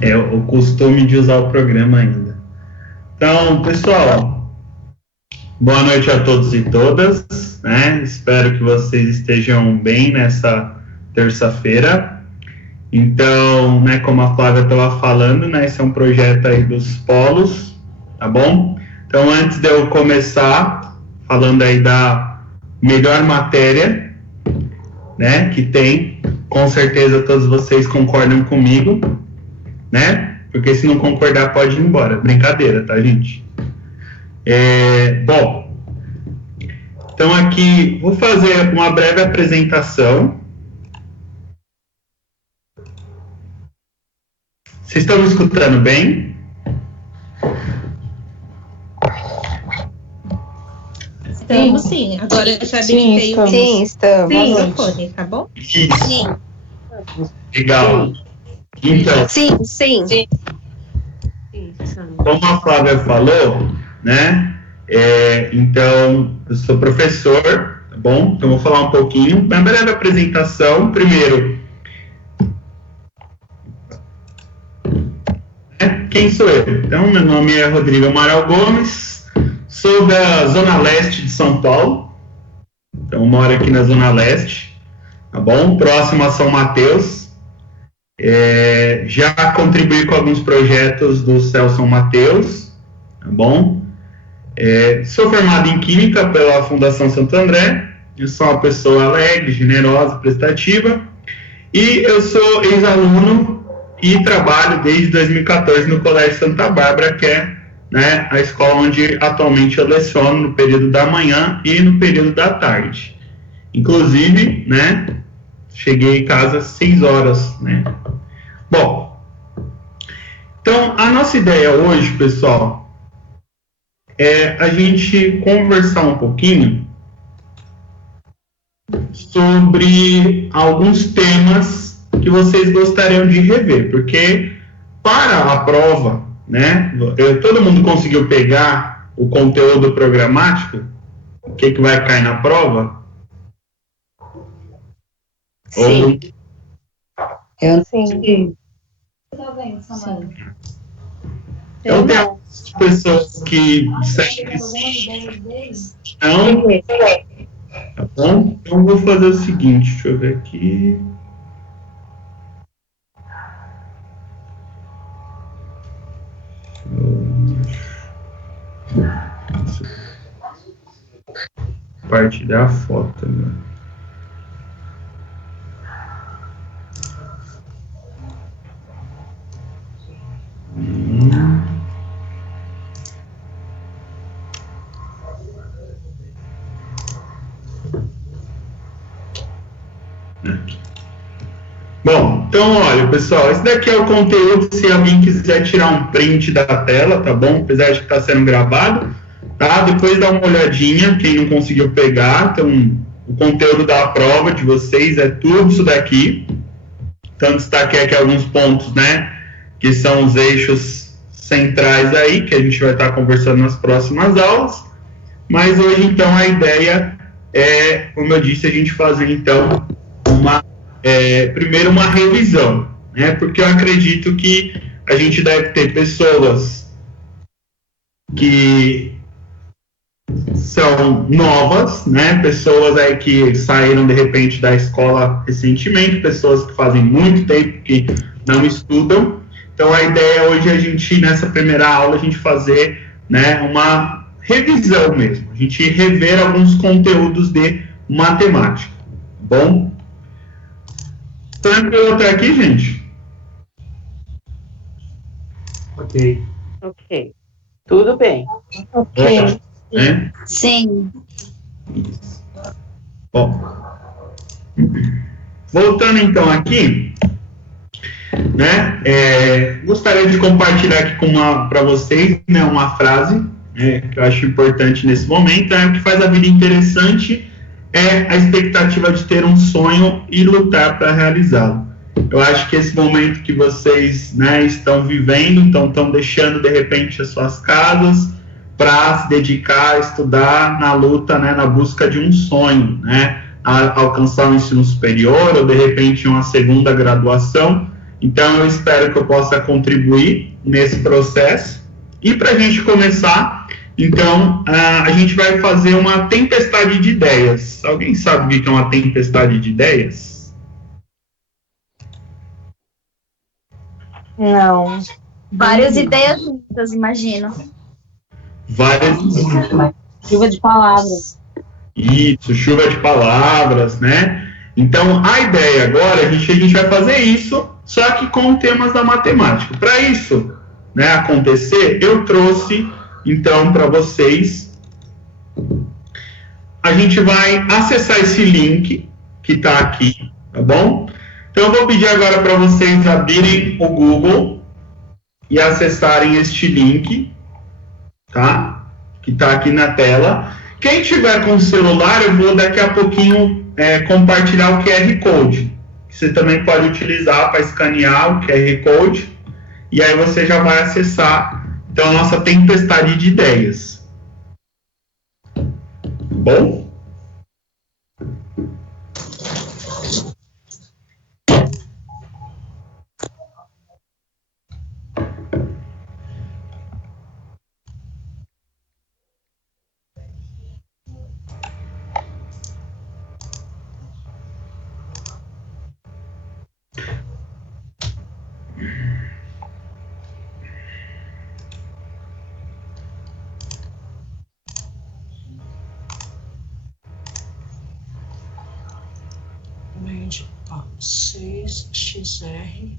é o costume de usar o programa ainda. Então, pessoal, boa noite a todos e todas, né? Espero que vocês estejam bem nessa terça-feira. Então, né, como a Flávia estava falando, né, esse é um projeto aí dos polos, tá bom? Então, antes de eu começar falando aí da melhor matéria, né, que tem, com certeza todos vocês concordam comigo, né? Porque se não concordar pode ir embora, brincadeira, tá, gente? Bom, então aqui vou fazer uma breve apresentação. Vocês estão me escutando bem? Estamos sim. Agora eu já habilitei o microfone, tá bom? Isso. Legal. Então, Sim. Como a Flávia falou, né? Então, eu sou professor, tá bom? Então, vou falar um pouquinho. Uma breve apresentação. Primeiro, quem sou eu? Então, meu nome é Rodrigo Amaral Gomes, sou da Zona Leste de São Paulo. Então, moro aqui na Zona Leste, tá bom? Próximo a São Mateus. Já contribuí com alguns projetos do Céu São Mateus, tá bom? Sou formado em Química pela Fundação Santo André, eu sou uma pessoa alegre, generosa, prestativa, e eu sou ex-aluno e trabalho desde 2014 no Colégio Santa Bárbara, que é, né, a escola onde atualmente eu leciono no período da manhã e no período da tarde. Inclusive, né, cheguei em casa às 6 horas, né? Bom, então a nossa ideia hoje, pessoal, é a gente conversar um pouquinho sobre alguns temas que vocês gostariam de rever, porque para a prova, né, todo mundo conseguiu pegar o conteúdo programático, o que vai cair na prova? Sim. Sim. Então tem algumas pessoas que disseram que sim, não, tá bom? Então vou fazer o seguinte, deixa eu ver aqui. Compartilhar a foto, né? Bom, então olha, pessoal, esse daqui é o conteúdo, se alguém quiser tirar um print da tela, tá bom? Apesar de que está sendo gravado, tá? Depois dá uma olhadinha, quem não conseguiu pegar, então o conteúdo da prova de vocês é tudo isso daqui. Então destaquei aqui alguns pontos, né, que são os eixos centrais aí, que a gente vai estar conversando nas próximas aulas, mas hoje então a ideia é, como eu disse, a gente fazer então primeiro uma revisão, né? Porque eu acredito que a gente deve ter pessoas que são novas, né? Pessoas aí que saíram de repente da escola recentemente, pessoas que fazem muito tempo que não estudam. Então a ideia hoje é a gente, nessa primeira aula, a gente fazer, né, uma revisão mesmo, a gente rever alguns conteúdos de matemática, tá bom? Tranquilo até aqui, gente? Ok. Tudo bem. Ok. Né? Sim. Isso. Bom, voltando então aqui, né, gostaria de compartilhar aqui para vocês, né, uma frase que eu acho importante nesse momento, o que faz a vida interessante é a expectativa de ter um sonho e lutar para realizá-lo. Eu acho que esse momento que vocês, né, estão vivendo, então estão deixando de repente as suas casas para se dedicar a estudar na luta, né, na busca de um sonho, né, a alcançar o ensino superior ou de repente uma segunda graduação. Então, eu espero que eu possa contribuir nesse processo. E para a gente começar, então, a gente vai fazer uma tempestade de ideias. Alguém sabe o que é uma tempestade de ideias? Não. Várias ideias juntas, imagino. Várias. Chuva de palavras. Isso, chuva de palavras, né? Então, a ideia agora, a gente vai fazer isso, só que com temas da matemática. Para isso, né, acontecer, eu trouxe, então, para vocês, a gente vai acessar esse link que está aqui, tá bom? Então, eu vou pedir agora para vocês abrirem o Google e acessarem este link, tá? Que está aqui na tela. Quem tiver com o celular, eu vou daqui a pouquinho compartilhar o QR Code. Você também pode utilizar para escanear o QR Code e aí você já vai acessar, então, a nossa tempestade de ideias. Bom? Média, 6XR.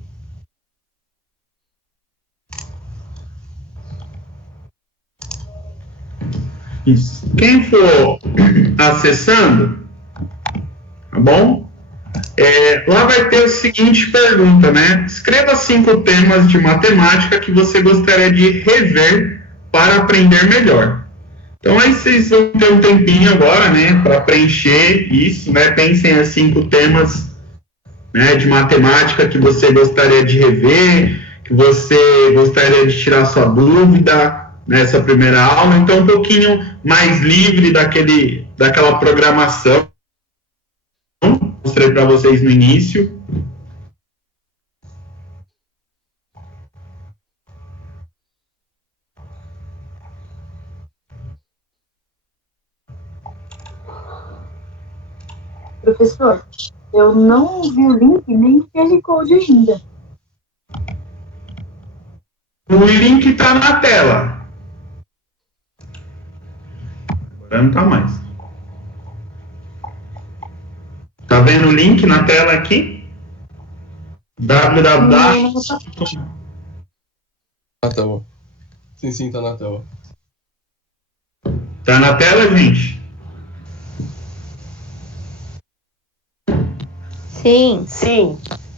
Isso. Quem for acessando, tá bom? Lá vai ter a seguinte pergunta, né? Escreva 5 temas de matemática que você gostaria de rever para aprender melhor. Então, aí vocês vão ter um tempinho agora, né, para preencher isso, né? Pensem em 5 temas, né, de matemática que você gostaria de rever, que você gostaria de tirar sua dúvida nessa primeira aula. Então, um pouquinho mais livre daquela programação. Mostrei para vocês no início. Professor, eu não vi o link nem o QR Code ainda. O link está na tela. Agora não está mais. Tá vendo o link na tela aqui? www. Na tela. Sim, tá na tela. Tá na tela, gente? Sim.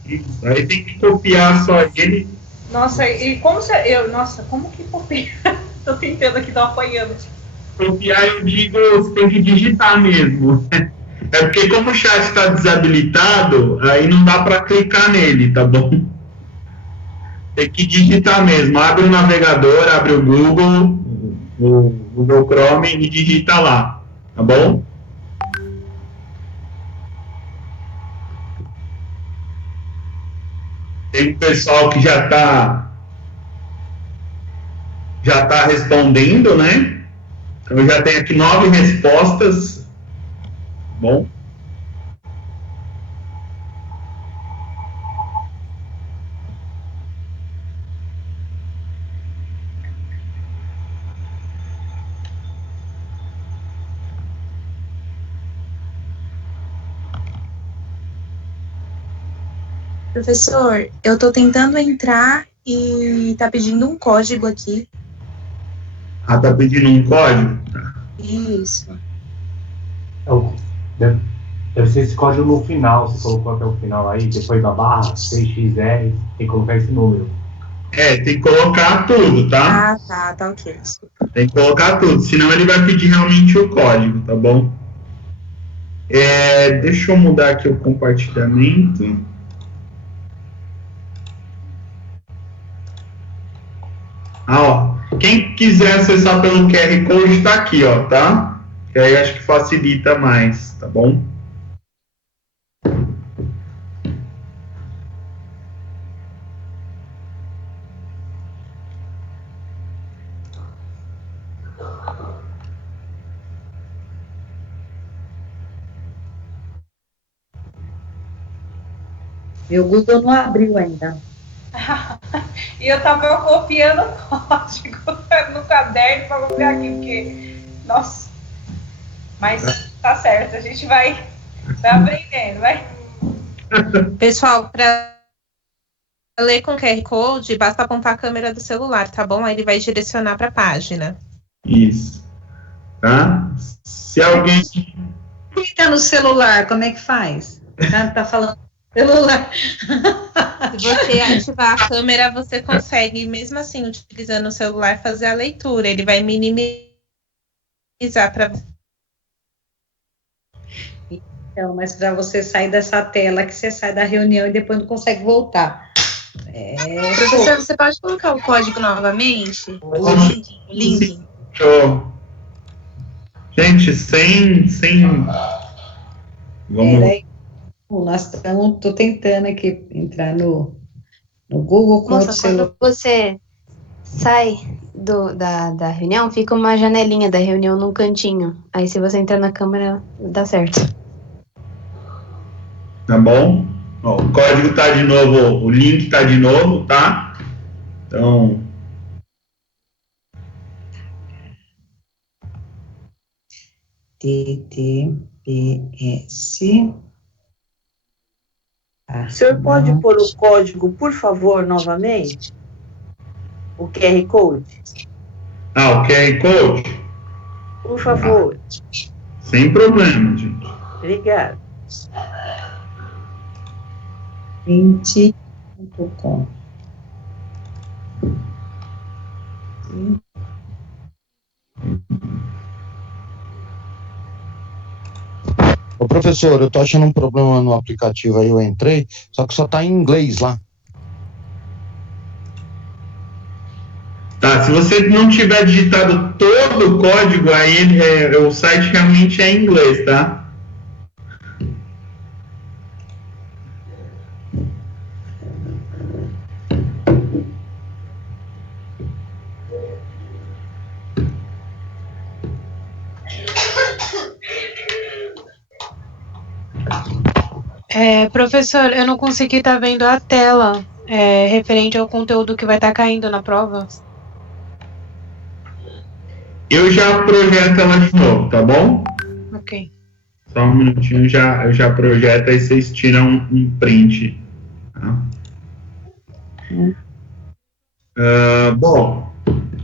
Isso. Aí tem que copiar só ele. Nossa, e como como que copia? Tô tentando aqui, tô apanhando. Copiar, eu digo, você tem que digitar mesmo. É porque como o chat está desabilitado, aí não dá para clicar nele, tá bom? Tem que digitar mesmo. Abre o navegador, abre o Google Chrome e digita lá, tá bom? Tem um pessoal que já tá respondendo, né? Então, eu já tenho aqui 9 respostas. Bom. Professor, eu tô tentando entrar e tá pedindo um código aqui. Ah, tá pedindo um código? Isso. Deve ser esse código no final, você colocou até o final aí, depois da barra, 6XR, tem que colocar esse número. Tem que colocar tudo, tá? Tá ok. Tem que colocar tudo, senão ele vai pedir realmente o código, tá bom? Deixa eu mudar aqui o compartilhamento. Quem quiser acessar pelo QR Code tá aqui, tá? Que aí acho que facilita mais, tá bom? Meu Google não abriu ainda. E eu tava copiando o código no caderno para copiar aqui, porque, nossa. Mas tá certo, a gente vai aprendendo, vai. Pessoal, para ler com QR Code, basta apontar a câmera do celular, tá bom? Aí ele vai direcionar para a página. Isso. Tá? Se alguém... Quem tá no celular, como é que faz? Tá falando celular. Se você ativar a câmera, você consegue, mesmo assim, utilizando o celular, fazer a leitura. Ele vai minimizar para... Então, mas para você sair dessa tela, que você sai da reunião e depois não consegue voltar. Professor, você pode colocar o código novamente? O link. Show. Gente, sem... Vamos... Tô tentando aqui entrar no Google com Moça, quando você sai da reunião, fica uma janelinha da reunião num cantinho. Aí se você entrar na câmera, dá certo. Tá bom? Ó, o código tá de novo, o link tá de novo, tá? Então... TTPS. O senhor pode pôr o código, por favor, novamente? O QR Code? Ah, o QR Code? Por favor. Sem problema, gente. Obrigada. 20.com. Ô, professor, eu tô achando um problema no aplicativo aí, eu entrei, só que só tá em inglês lá. Tá, se você não tiver digitado todo o código, aí o site realmente é em inglês, tá? Professor, eu não consegui estar vendo a tela referente ao conteúdo que vai estar caindo na prova. Eu já projeto ela de novo, tá bom? Ok. Só um minutinho, eu já projeto, aí vocês tiram um print. Tá? Bom,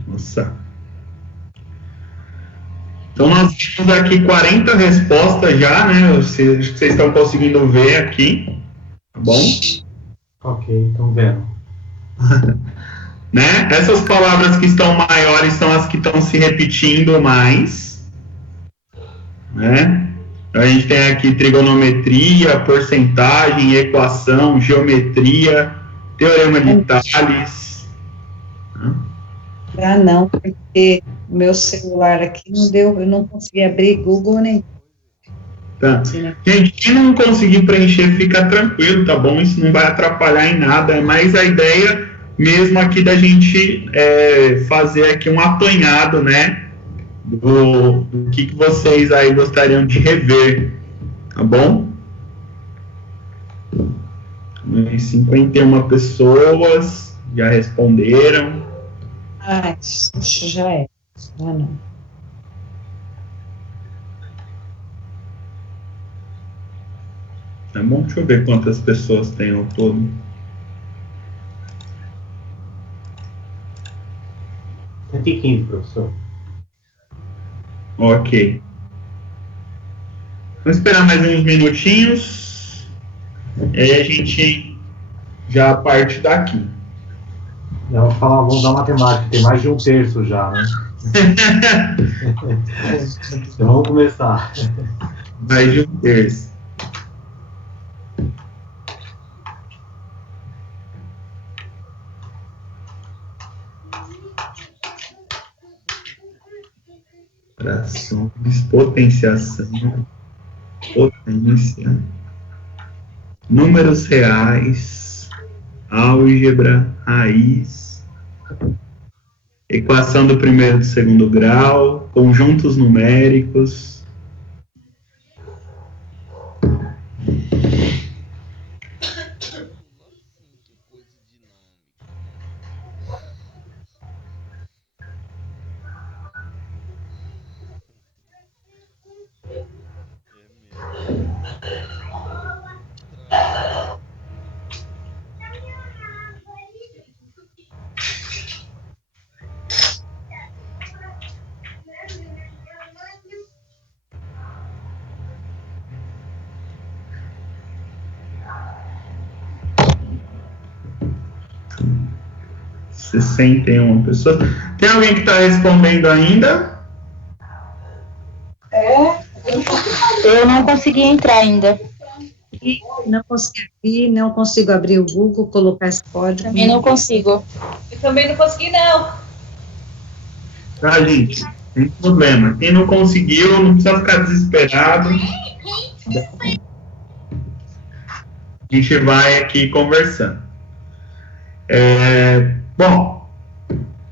nossa. Então nós temos aqui 40 respostas já, né? Vocês estão conseguindo ver aqui, tá bom? Ok, estão vendo. Né? Essas palavras que estão maiores são as que estão se repetindo mais, né? A gente tem aqui trigonometria, porcentagem, equação, geometria, teorema de Tales. Ah, não, porque o meu celular aqui não deu, eu não consegui abrir Google nem. Tá. Gente, quem não conseguir preencher, fica tranquilo, tá bom? Isso não vai atrapalhar em nada, é mais a ideia mesmo aqui da gente fazer aqui um apanhado, né? Do que vocês aí gostariam de rever, tá bom? 51 pessoas já responderam. Ah, isso já é. Ah, não. Tá bom? Deixa eu ver quantas pessoas tem ao todo. Tem 15, professor. Ok. Vamos esperar mais uns minutinhos. E aí a gente já parte daqui. Vamos dar matemática, tem mais de um terço já, né? Então vamos começar. Mais de um terço. Frações, potenciação, potência, números reais, álgebra, raiz, equação do primeiro e do segundo grau, conjuntos numéricos. Pessoas. Tem alguém que está respondendo ainda? Eu não consegui entrar ainda. Não consegui abrir, não consigo abrir o Google, colocar esse código. Também não consigo. Eu também não consegui, não. Tá, gente, não tem problema. Quem não conseguiu, não precisa ficar desesperado. A gente vai aqui conversando. Bom,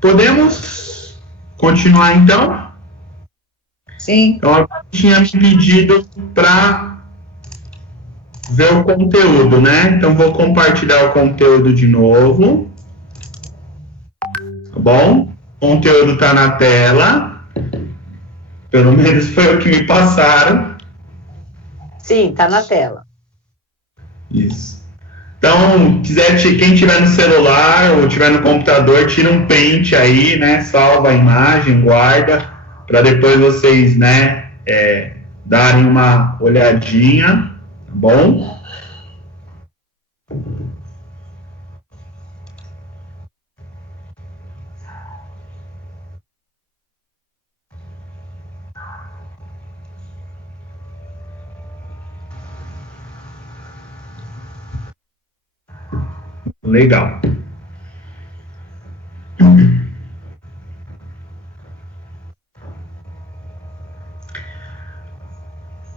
podemos continuar então? Sim. Então, eu tinha me pedido para ver o conteúdo, né? Então, vou compartilhar o conteúdo de novo. Tá bom? O conteúdo está na tela. Pelo menos foi o que me passaram. Sim, está na tela. Isso. Então, quem tiver no celular ou tiver no computador, tira um print aí, né? Salva a imagem, guarda, para depois vocês, né, darem uma olhadinha, tá bom? Legal.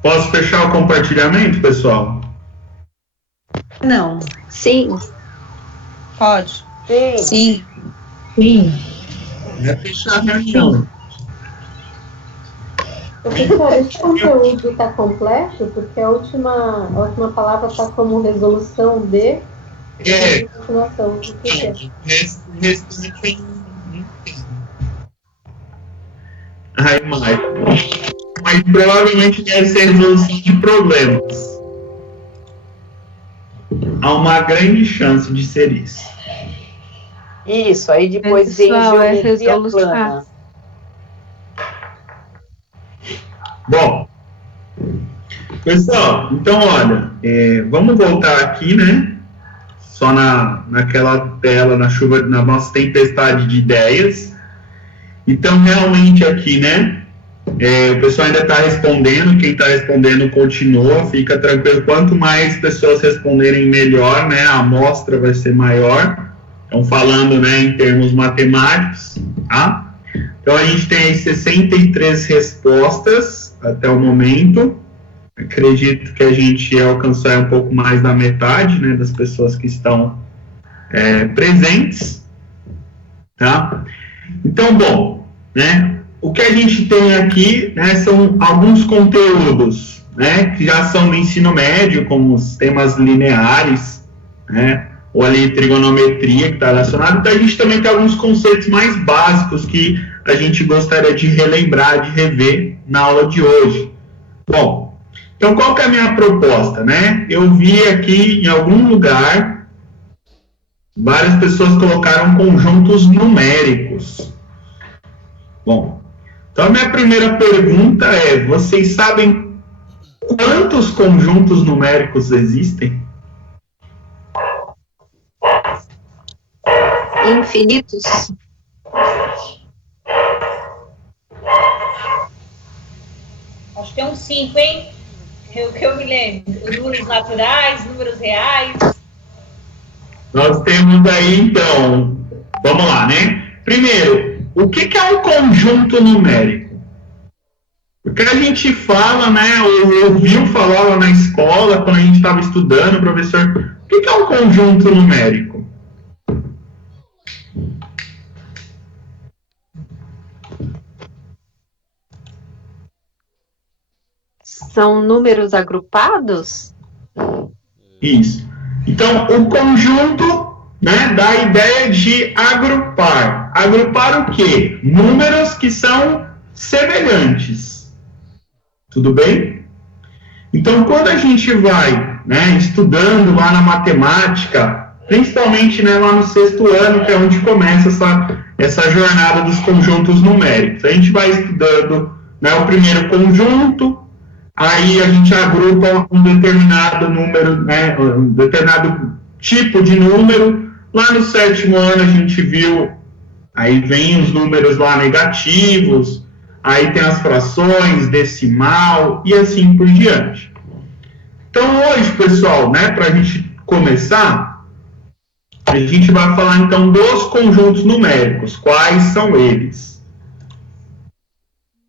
Posso fechar o compartilhamento, pessoal? Não. Sim. Pode. Sim. É fechar a reunião. Professor, esse conteúdo está completo? Porque a última palavra está como resolução de continuação. Ai, mas provavelmente deve ser resolução de problemas. Há uma grande chance de ser isso. Isso, aí depois vem geometria plana. Bom, pessoal, então olha, vamos voltar aqui, né? Só naquela tela, na nossa tempestade de ideias. Então, realmente aqui, né? O pessoal ainda está respondendo, quem está respondendo continua, fica tranquilo. Quanto mais pessoas responderem, melhor, né? A amostra vai ser maior. Então, falando, né, em termos matemáticos, tá? Então, a gente tem aí 63 respostas até o momento. Acredito que a gente alcançou um pouco mais da metade, né, das pessoas que estão presentes, tá? Então, bom, né, o que a gente tem aqui, né, são alguns conteúdos, né, que já são do ensino médio, como os temas lineares, né, ou ali trigonometria que está relacionado. Então, a gente também tem alguns conceitos mais básicos que a gente gostaria de relembrar, de rever na aula de hoje. Bom, então qual que é a minha proposta, né? Eu vi aqui em algum lugar, várias pessoas colocaram conjuntos numéricos. Bom, então a minha primeira pergunta é, vocês sabem quantos conjuntos numéricos existem? Infinitos. Acho que é uns 5, hein? O que eu me lembro. Os números naturais, números reais. Nós temos aí, então, vamos lá, né? Primeiro, o que é um conjunto numérico? Porque a gente fala, né, ou ouviu falar lá na escola, quando a gente estava estudando, professor, o que é um conjunto numérico? São números agrupados? Isso. Então, o conjunto, né, dá a ideia de agrupar. Agrupar o quê? Números que são semelhantes. Tudo bem? Então, quando a gente vai, né, estudando lá na matemática, principalmente, né, lá no 6º ano, que é onde começa essa jornada dos conjuntos numéricos. A gente vai estudando, né, o primeiro conjunto, aí a gente agrupa um determinado número, né, um determinado tipo de número. Lá no 7º ano a gente viu, aí vem os números lá negativos, aí tem as frações, decimal e assim por diante. Então hoje, pessoal, né, para a gente começar, a gente vai falar então dos conjuntos numéricos. Quais são eles?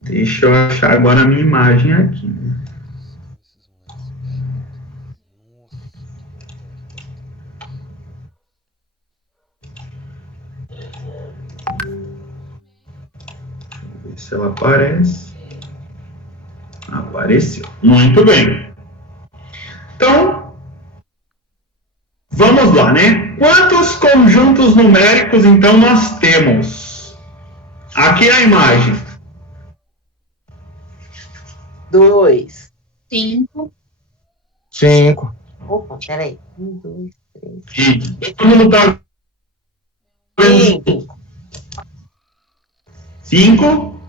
Deixa eu achar agora a minha imagem aqui. Ver se ela aparece. Apareceu. Muito bem. Então, vamos lá, né? Quantos conjuntos numéricos, então, nós temos? Aqui é a imagem. 2. 5. 5. Opa, peraí. 1, 2, 3. Todo mundo tá... 5. 5.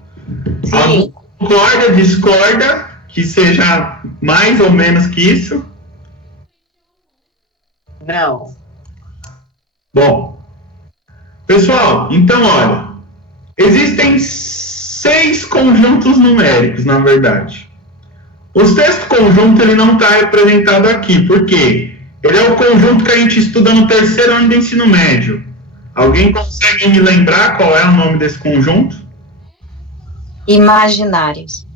Concorda, discorda, que seja mais ou menos que isso? Não. Bom, pessoal, então, olha, existem 6 conjuntos numéricos, na verdade. O 6º conjunto, ele não está representado aqui, por quê? Ele é o conjunto que a gente estuda no 3º ano do ensino médio. Alguém consegue me lembrar qual é o nome desse conjunto? Imaginários.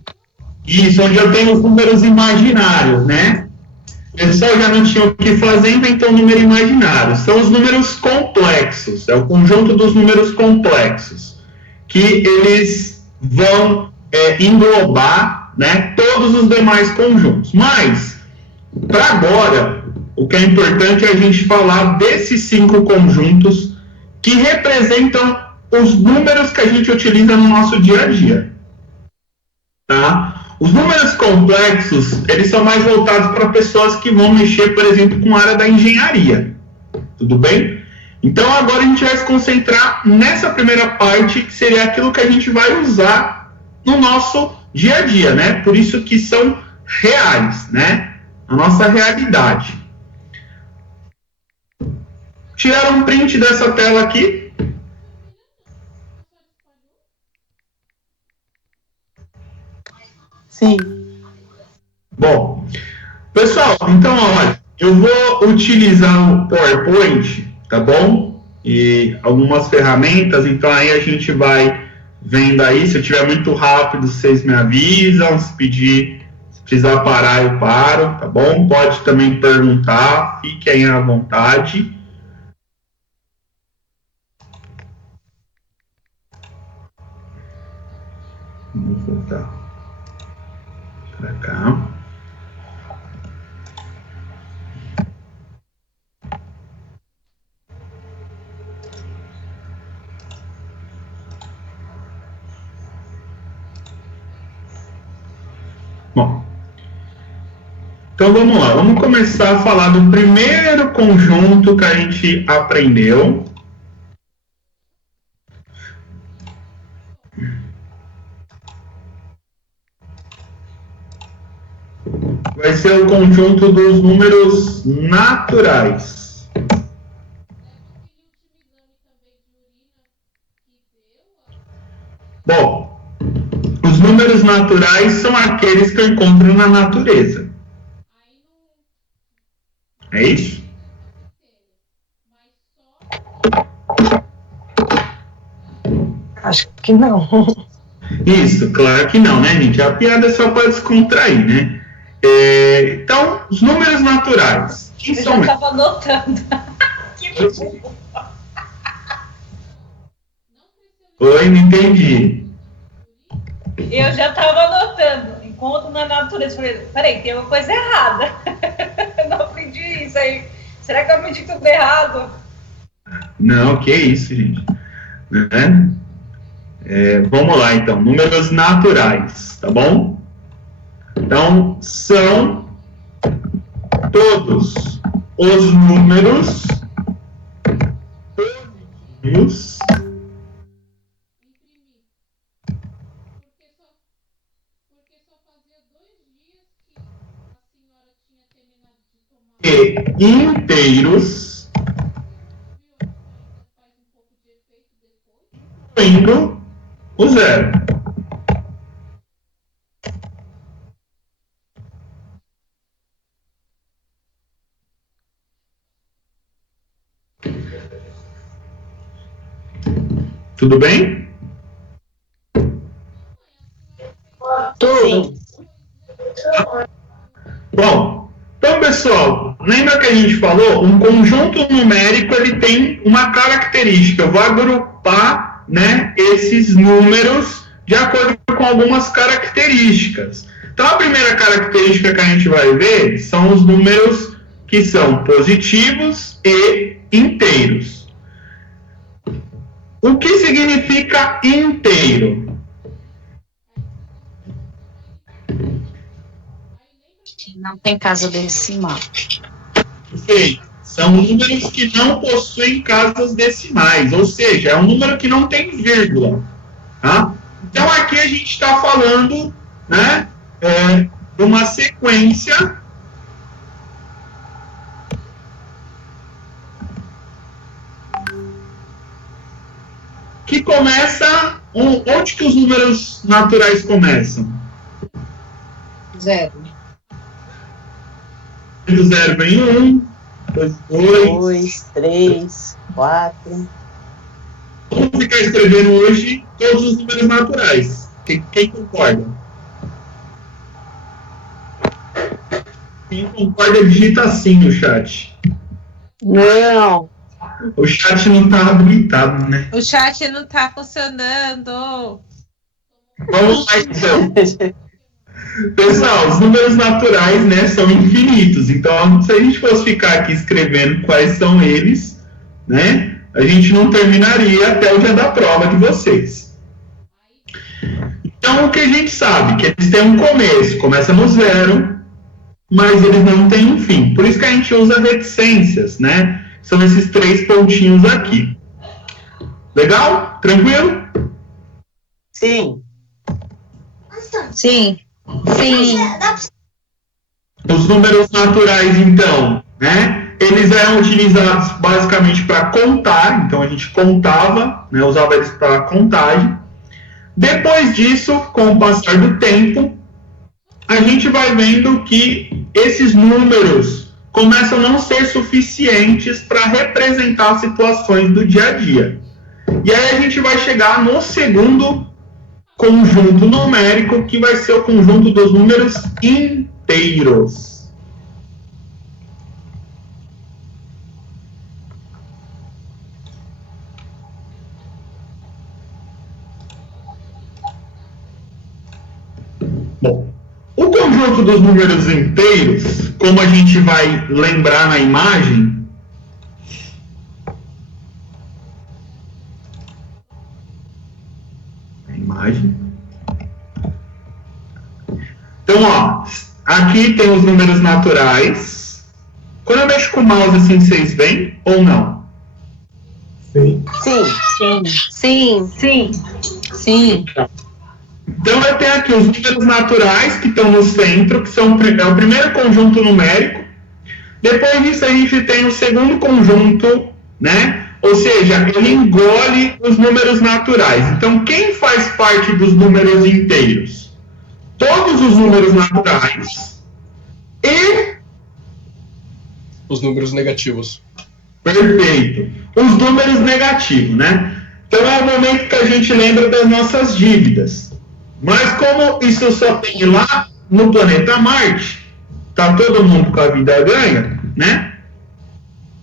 Isso, onde eu tenho os números imaginários, né? O pessoal já não tinha o que fazer, inventou o número imaginário. São os números complexos, é o conjunto dos números complexos, que eles vão englobar, né, todos os demais conjuntos. Mas, para agora, o que é importante é a gente falar desses 5 conjuntos que representam os números que a gente utiliza no nosso dia a dia. Tá? Os números complexos, eles são mais voltados para pessoas que vão mexer, por exemplo, com a área da engenharia. Tudo bem? Então, agora a gente vai se concentrar nessa primeira parte, que seria aquilo que a gente vai usar no nosso dia a dia, né? Por isso que são reais, né? A nossa realidade. Tiraram um print dessa tela aqui. Sim. Bom, pessoal, então, olha, eu vou utilizar o PowerPoint, tá bom? E algumas ferramentas, então aí a gente vai vendo aí. Se eu estiver muito rápido, vocês me avisam. Se precisar parar, eu paro, tá bom? Pode também perguntar, fiquem à vontade. Vamos voltar para cá. Bom, então vamos lá, vamos começar a falar do primeiro conjunto que a gente aprendeu. Vai ser o conjunto dos números naturais. Bom, os números naturais são aqueles que eu encontro na natureza. É isso? Acho que não. Isso, claro que não, né, gente? A piada é só para descontrair, né? Então, os números naturais. Eu já estava anotando. Que burro. Oi, não entendi. Eu já estava anotando. encontro na natureza. Falei, peraí, tem uma coisa errada. Eu não aprendi isso aí. Será que eu aprendi tudo errado? Não, que isso, gente. Né? Vamos lá, então. Números naturais, tá bom? Então, são todos os números positivos e inteiros, incluindo o zero. Tudo bem? Tudo. Bom, então, pessoal, lembra que a gente falou? Um conjunto numérico ele tem uma característica. Eu vou agrupar, né, esses números de acordo com algumas características. Então, a primeira característica que a gente vai ver são os números que são positivos e inteiros. O que significa inteiro? Não tem casa decimal. Ok. São números que não possuem casas decimais, ou seja, é um número que não tem vírgula. Tá? Então, aqui a gente está falando, né, de uma sequência que começa... Onde que os números naturais começam? Zero. Do zero vem 1, depois 2, 3, 4. Vamos ficar escrevendo hoje todos os números naturais. Quem concorda? Quem concorda, digita sim no chat. Não. O chat não está habilitado, né? O chat não está funcionando. Vamos lá, então. Pessoal, os números naturais, né, são infinitos. Então, se a gente fosse ficar aqui escrevendo quais são eles, né, a gente não terminaria até o dia da prova de vocês. Então, o que a gente sabe? Que eles têm um começo, começa no zero, mas eles não têm um fim. Por isso que a gente usa reticências, né? São esses 3 pontinhos aqui. Legal? Tranquilo? Sim. Sim. Sim. Os números naturais, então, né? Eles eram utilizados basicamente para contar. Então, a gente contava, né? Usava eles para contagem. Depois disso, com o passar do tempo, a gente vai vendo que esses números começam a não ser suficientes para representar situações do dia a dia. E aí a gente vai chegar no segundo conjunto numérico, que vai ser o conjunto dos números inteiros. Bom, o conjunto dos números inteiros, como a gente vai lembrar na imagem, então, ó, aqui tem os números naturais. Quando eu mexo com o mouse assim, vocês veem ou não? Sim. Sim. Sim. Sim. Sim. Então, eu tenho aqui os números naturais que estão no centro, que são o primeiro conjunto numérico. Depois disso, a gente tem o segundo conjunto, né? Ou seja, ele engole os números naturais. Então, quem faz parte dos números inteiros? Todos os números naturais e... os números negativos. Perfeito. Os números negativos, né? Então, é o momento que a gente lembra das nossas dívidas. Mas como isso só tem lá no planeta Marte, tá todo mundo com a vida ganha, né?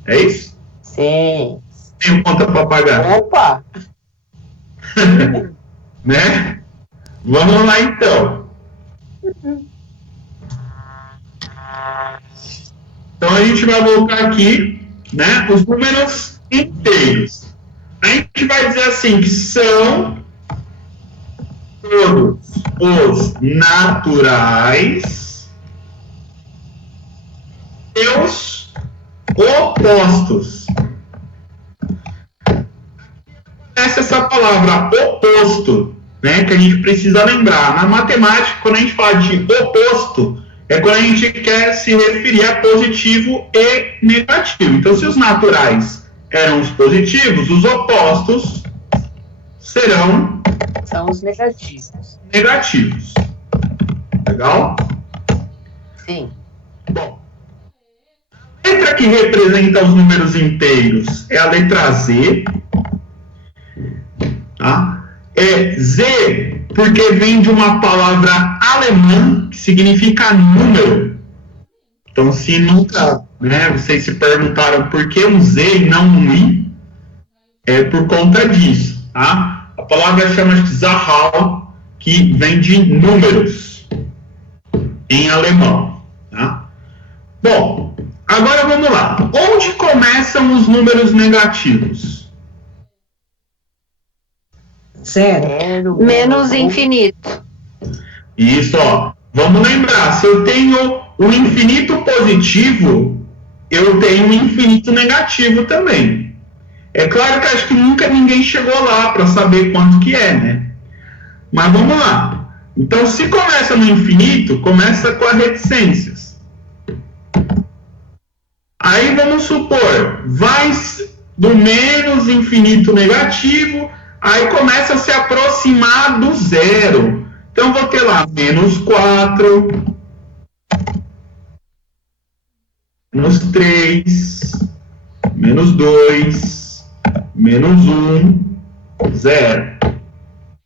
É isso? Sim. Tem conta para pagar. Opa! Né? Vamos lá, então. Então a gente vai voltar aqui, né? Os números inteiros. A gente vai dizer assim que são todos os naturais e os opostos. Essa palavra oposto, né, que a gente precisa lembrar. Na matemática, quando a gente fala de oposto, é quando a gente quer se referir a positivo e negativo. Então, se os naturais eram os positivos, os opostos serão São os negativos. negativos. Legal? Sim. Bom, a letra que representa os números inteiros é a letra Z. Tá? É Z porque vem de uma palavra alemã que significa número. Então, se nunca, né, vocês se perguntaram por que um Z e não um I, é por conta disso. Tá? A palavra chama-se Zahl, que vem de números em alemão. Tá? Bom, agora vamos lá. Onde começam os números negativos? Zero. Menos infinito. Isso, ó. Vamos lembrar, se eu tenho um infinito positivo, eu tenho um infinito negativo também. É claro que acho que nunca ninguém chegou lá para saber quanto que é, né? Mas vamos lá. Então, se começa no infinito, começa com as reticências. Aí vamos supor, vai do menos infinito negativo, aí começa a se aproximar do zero. Então, vou ter lá menos 4, menos 3, menos 2, menos 1, 0.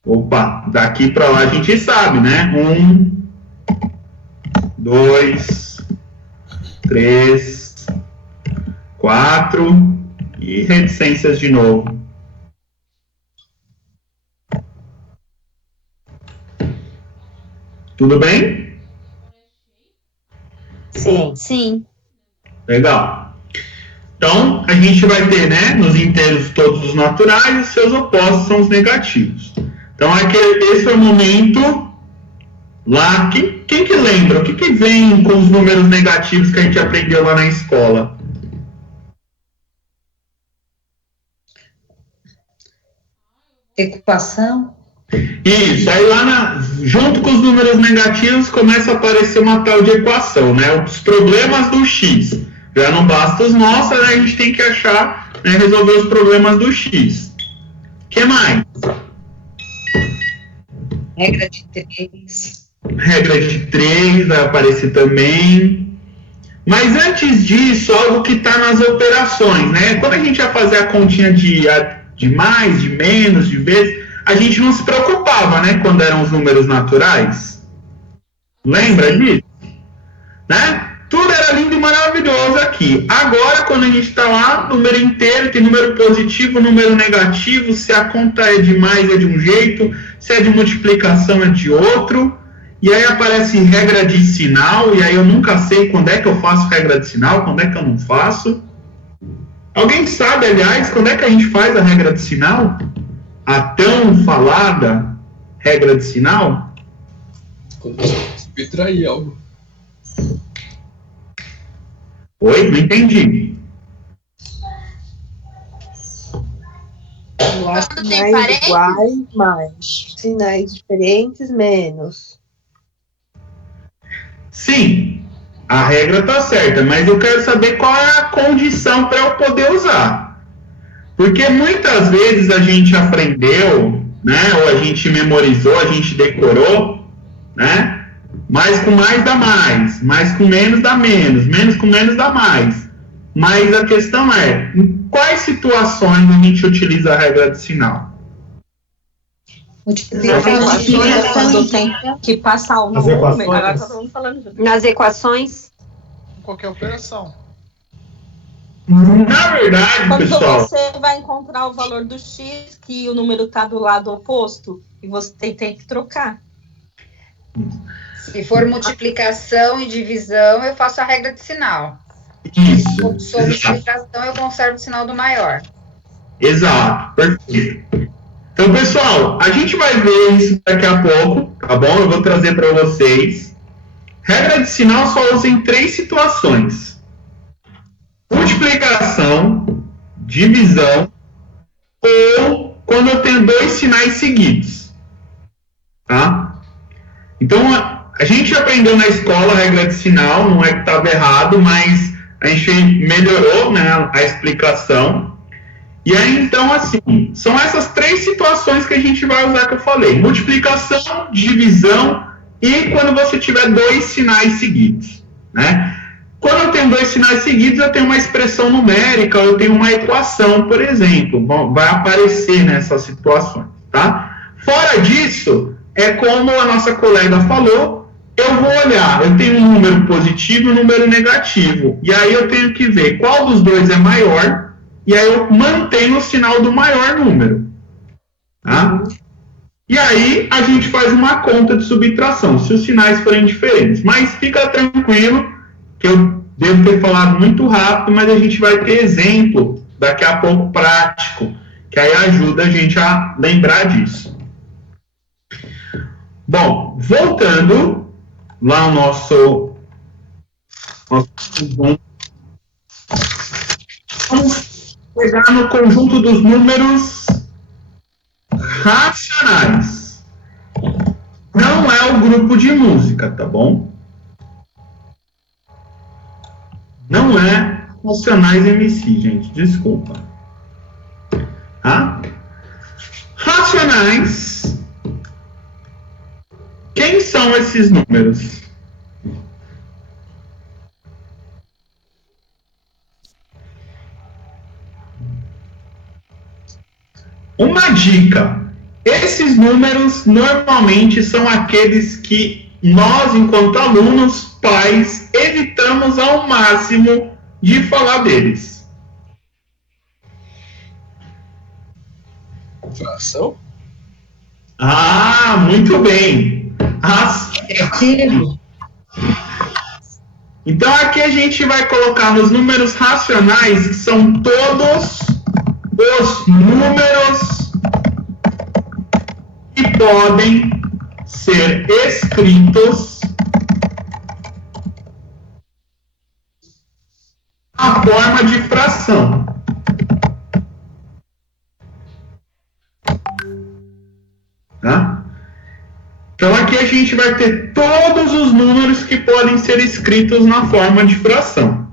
Opa, daqui para lá a gente sabe, né? 1, 2, 3, 4 e reticências de novo. Tudo bem? Sim. Sim. Legal. Então, a gente vai ter, né, nos inteiros todos os naturais, os seus opostos são os negativos. Então, aqui, esse é o momento lá. Quem que lembra? O que vem com os números negativos que a gente aprendeu lá na escola? Equação. Isso, aí lá junto com os números negativos começa a aparecer uma tal de equação, né? Os problemas do x. Já não basta os nossos, né? A gente tem que achar, né, resolver os problemas do x. O que mais? Regra de 3. Regra de 3 vai aparecer também. Mas antes disso, algo que está nas operações, né? Quando a gente ia fazer a continha de mais, de menos, de vezes, a gente não se preocupava, né? Quando eram os números naturais. Lembra disso? Né? Tudo era lindo e maravilhoso aqui. Agora, quando a gente está lá, número inteiro, tem número positivo, número negativo, se a conta é de mais é de um jeito, se é de multiplicação é de outro, e aí aparece regra de sinal, e aí eu nunca sei quando é que eu faço regra de sinal, quando é que eu não faço. Alguém sabe, aliás, quando é que a gente faz a regra de sinal? A tão falada regra de sinal? Quando você subtrair algo. Oi? Não entendi. Eu acho que sinais iguais, mais. Sinais diferentes, menos. Sim, a regra está certa, mas eu quero saber qual é a condição para eu poder usar. Porque muitas vezes a gente aprendeu, né, ou a gente memorizou, a gente decorou, né? Mais com mais dá mais com menos dá menos com menos dá mais. Mas a questão é, em quais situações a gente utiliza a regra de sinal? Quando tem que passar o número, agora tá todo mundo falando junto. Nas equações? Em qualquer operação. Na verdade, Quando pessoal... você vai encontrar o valor do x, que o número está do lado oposto, e você tem que trocar. Se for multiplicação e divisão, eu faço a regra de sinal. Isso. Se for subtração, eu conservo o sinal do maior. Exato, perfeito. Então, pessoal, a gente vai ver isso daqui a pouco, tá bom? Eu vou trazer para vocês. Regra de sinal só usa em 3 situações: multiplicação, divisão, ou quando eu tenho 2 sinais seguidos. Tá? Então, a gente aprendeu na escola a regra de sinal, não é que estava errado, mas a gente melhorou, né, a explicação. E aí, então, assim, são essas 3 situações que a gente vai usar que eu falei: multiplicação, divisão e quando você tiver 2 sinais seguidos, né? Quando eu tenho 2 sinais seguidos, eu tenho uma expressão numérica, eu tenho uma equação, por exemplo, vai aparecer nessas situações, tá? Fora disso, é como a nossa colega falou, eu vou olhar, eu tenho um número positivo e um número negativo, e aí eu tenho que ver qual dos dois é maior, e aí eu mantenho o sinal do maior número, tá? E aí a gente faz uma conta de subtração, se os sinais forem diferentes. Mas fica tranquilo, que eu devo ter falado muito rápido, mas a gente vai ter exemplo daqui a pouco prático, que aí ajuda a gente a lembrar disso. Bom, voltando lá ao nosso conjunto, vamos pegar no conjunto dos números racionais. Não é o grupo de música, tá bom? Não é Racionais MC, gente, desculpa. Tá? Racionais. Quem são esses números? Uma dica: esses números normalmente são aqueles que nós, enquanto alunos, pais, evitamos ao máximo de falar deles. Fração? Ah, muito bem. Então aqui a gente vai colocar nos números racionais, que são todos os números que podem ser escritos na forma de fração. Tá? Então aqui a gente vai ter todos os números que podem ser escritos na forma de fração.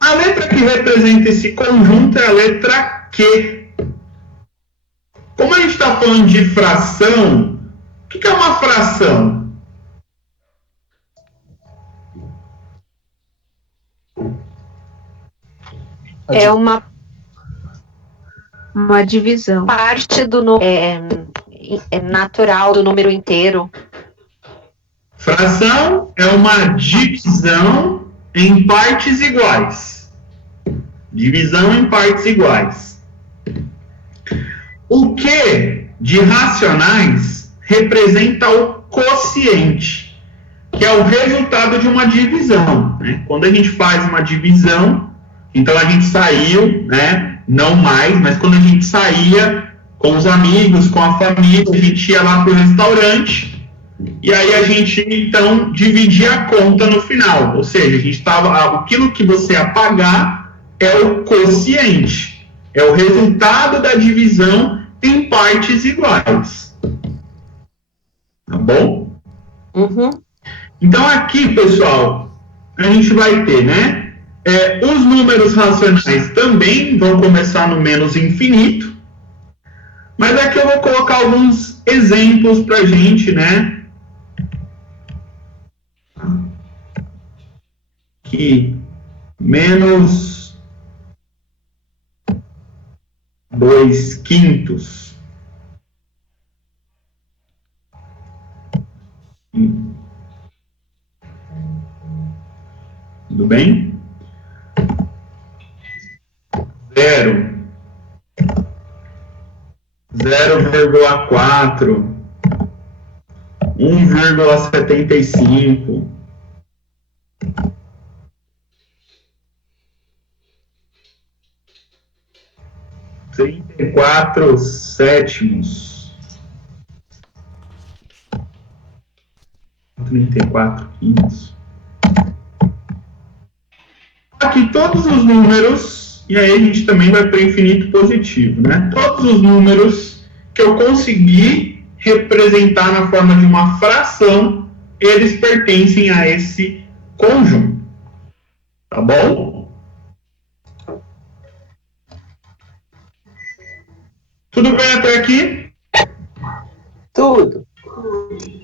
A letra que representa esse conjunto é a letra Q. Como a gente está falando de fração, o que é uma fração? É uma divisão. Parte do número é natural do número inteiro. Fração é uma divisão em partes iguais. Divisão em partes iguais. O Q de racionais representa o quociente, que é o resultado de uma divisão, né? Quando a gente faz uma divisão, então a gente saiu, né? Não mais, mas quando a gente saía com os amigos, com a família, a gente ia lá para o restaurante e aí a gente então dividia a conta no final, ou seja, a gente estava, aquilo que você ia pagar é o quociente, é o resultado da divisão em partes iguais. Tá bom? Uhum. Então aqui, pessoal, a gente vai ter, né? Os números racionais também vão começar no menos infinito, mas aqui eu vou colocar alguns exemplos para a gente, né? Aqui, menos 2/5. Tudo bem? 0,4, 1,75. 34 sétimos. 34 quintos. Aqui todos os números, e aí a gente também vai para o infinito positivo, né? Todos os números que eu consegui representar na forma de uma fração, eles pertencem a esse conjunto. Tá bom? Tudo bem até aqui? Tudo.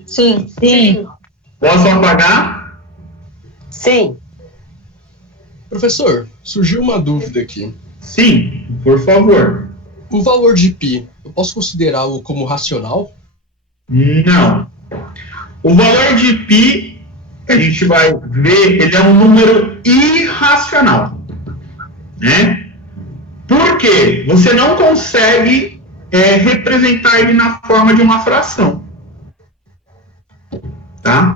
Sim. Sim. Posso apagar? Sim. Professor, surgiu uma dúvida aqui. Sim, por favor. O valor de π, eu posso considerá-lo como racional? Não. O valor de π, a gente vai ver, ele é um número irracional. Né? Por quê? Você não consegue representar ele na forma de uma fração. Tá?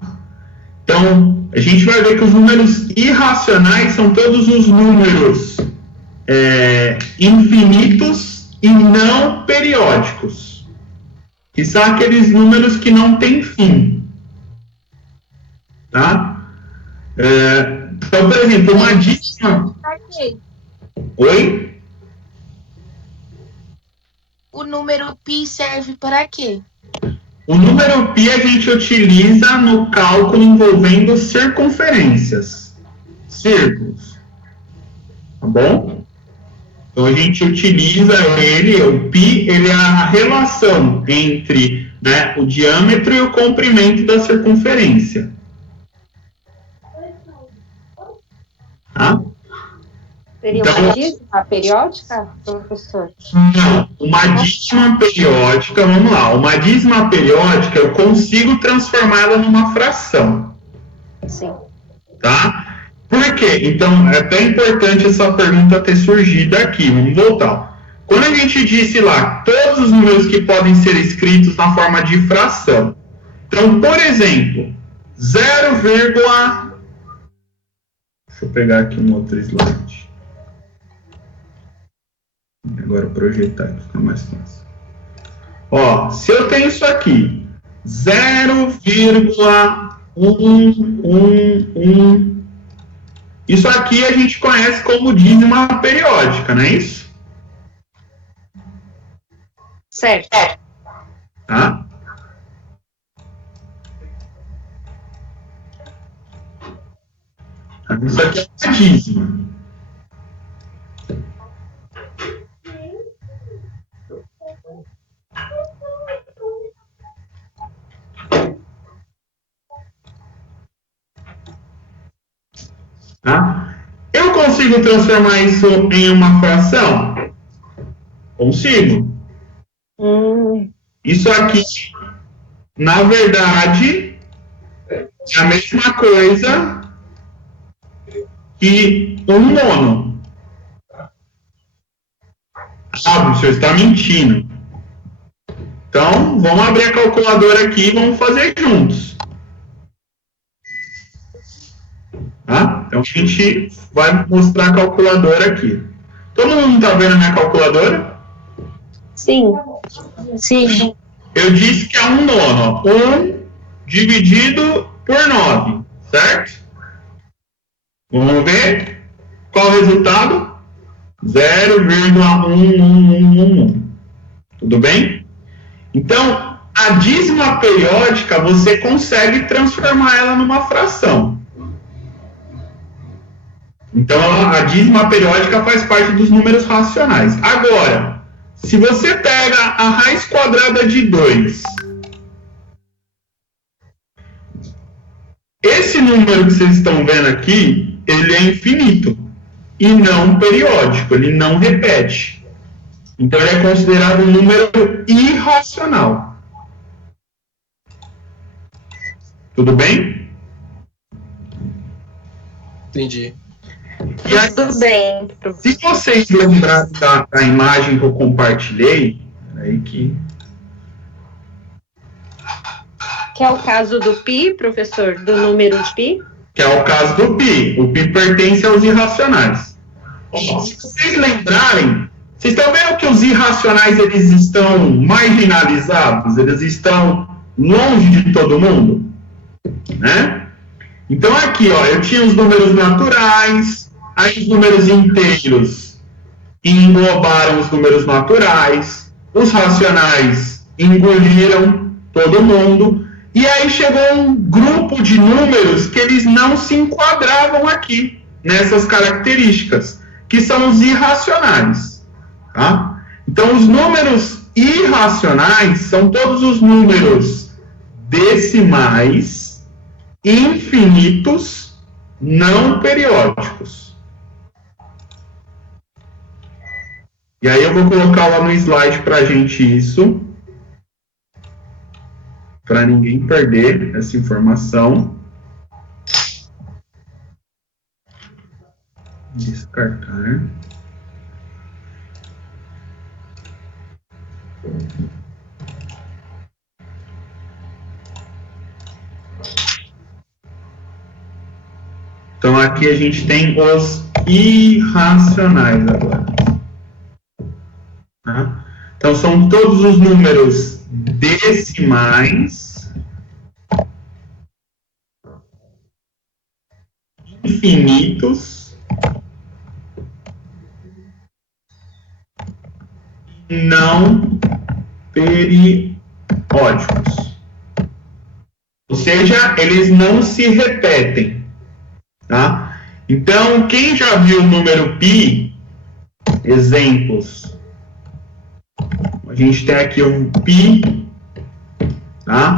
Então, a gente vai ver que os números irracionais são todos os números infinitos e não periódicos. Que são aqueles números que não têm fim. Tá? Então, por exemplo, uma dízima... Oi? O número π serve para quê? O número π a gente utiliza no cálculo envolvendo circunferências, círculos, tá bom? Então a gente utiliza ele, o π, ele é a relação entre, né, o diâmetro e o comprimento da circunferência. Tá? Seria Então, uma dízima periódica, professor? Não, uma dízima periódica, vamos lá, uma dízima periódica eu consigo transformá-la numa fração. Sim. Tá? Por quê? Então, é até importante essa pergunta ter surgido aqui, vamos voltar. Quando a gente disse lá, todos os números que podem ser escritos na forma de fração. Então, por exemplo, 0, deixa eu pegar aqui um outro slide. Agora projetar, que fica mais fácil. Ó, se eu tenho isso aqui, 0,111, isso aqui a gente conhece como dízima periódica, não é isso? Certo. Tá? Isso aqui é uma dízima. Tá? Eu consigo transformar isso em uma fração? Consigo. Isso aqui, na verdade, é a mesma coisa que um nono. Ah, professor, está mentindo. Então, vamos abrir a calculadora aqui e vamos fazer juntos. Tá? Então, a gente vai mostrar a calculadora aqui. Todo mundo está vendo a minha calculadora? Sim. Sim. Eu disse que é um nono. 1 dividido por 9, certo? Vamos ver qual o resultado? 0,11111. Tudo bem? Então, a dízima periódica, você consegue transformar ela numa fração. Então, a dízima periódica faz parte dos números racionais. Agora, se você pega a raiz quadrada de 2, esse número que vocês estão vendo aqui, ele é infinito e não periódico, ele não repete. Então, ele é considerado um número irracional. Tudo bem? Entendi. E aí, tudo bem. Se vocês lembrarem da imagem que eu compartilhei, aí que... Que é o caso do pi, professor, do número pi? Que é o caso do pi. O pi pertence aos irracionais. Se vocês lembrarem, vocês estão vendo que os irracionais eles estão marginalizados, eles estão longe de todo mundo, né? Então aqui, ó, eu tinha os números naturais, aí os números inteiros englobaram os números naturais, os racionais engoliram todo mundo, e aí chegou um grupo de números que eles não se enquadravam aqui, nessas características, que são os irracionais, tá? Então, os números irracionais são todos os números decimais, infinitos, não periódicos. E aí eu vou colocar lá no slide para a gente isso, para ninguém perder essa informação. Descartar. Então aqui a gente tem os irracionais agora. Tá? Então são todos os números decimais, infinitos, não periódicos. Ou seja, eles não se repetem. Tá? Então, quem já viu o número π, exemplos, a gente tem aqui um π, tá?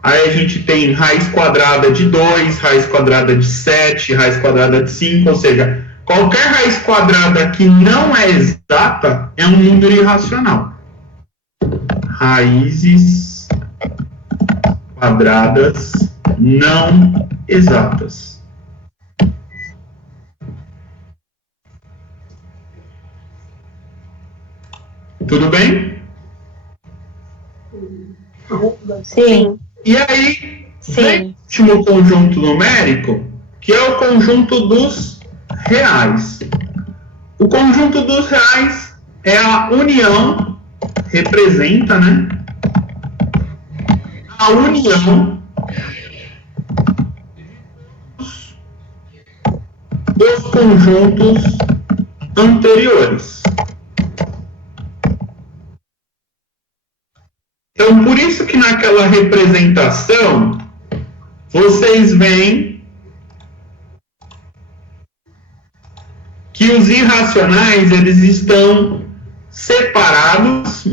Aí a gente tem raiz quadrada de 2, raiz quadrada de 7, raiz quadrada de 5, ou seja, qualquer raiz quadrada que não é exata é um número irracional. Raízes quadradas não exatas. Tudo bem? Sim. E aí, vem o último conjunto numérico, que é o conjunto dos reais. O conjunto dos reais é a união, representa, né? A união dos conjuntos anteriores. Então, por isso que naquela representação, vocês veem que os irracionais, eles estão separados,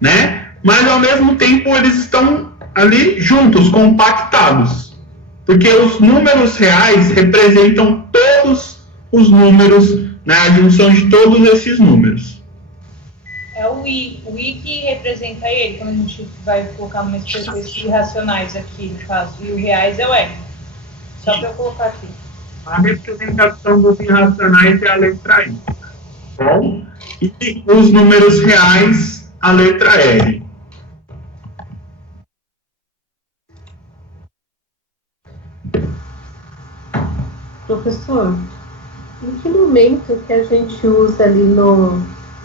né? Mas, ao mesmo tempo, eles estão ali juntos, compactados. Porque os números reais representam todos os números, né? A junção de todos esses números. É o I que representa ele, quando a gente vai colocar uma espécie de irracionais aqui, no caso, e o reais é o R. Só para eu colocar aqui. A representação dos irracionais é a letra I. Bom? E os números reais, a letra R. Professor, em que momento que a gente usa ali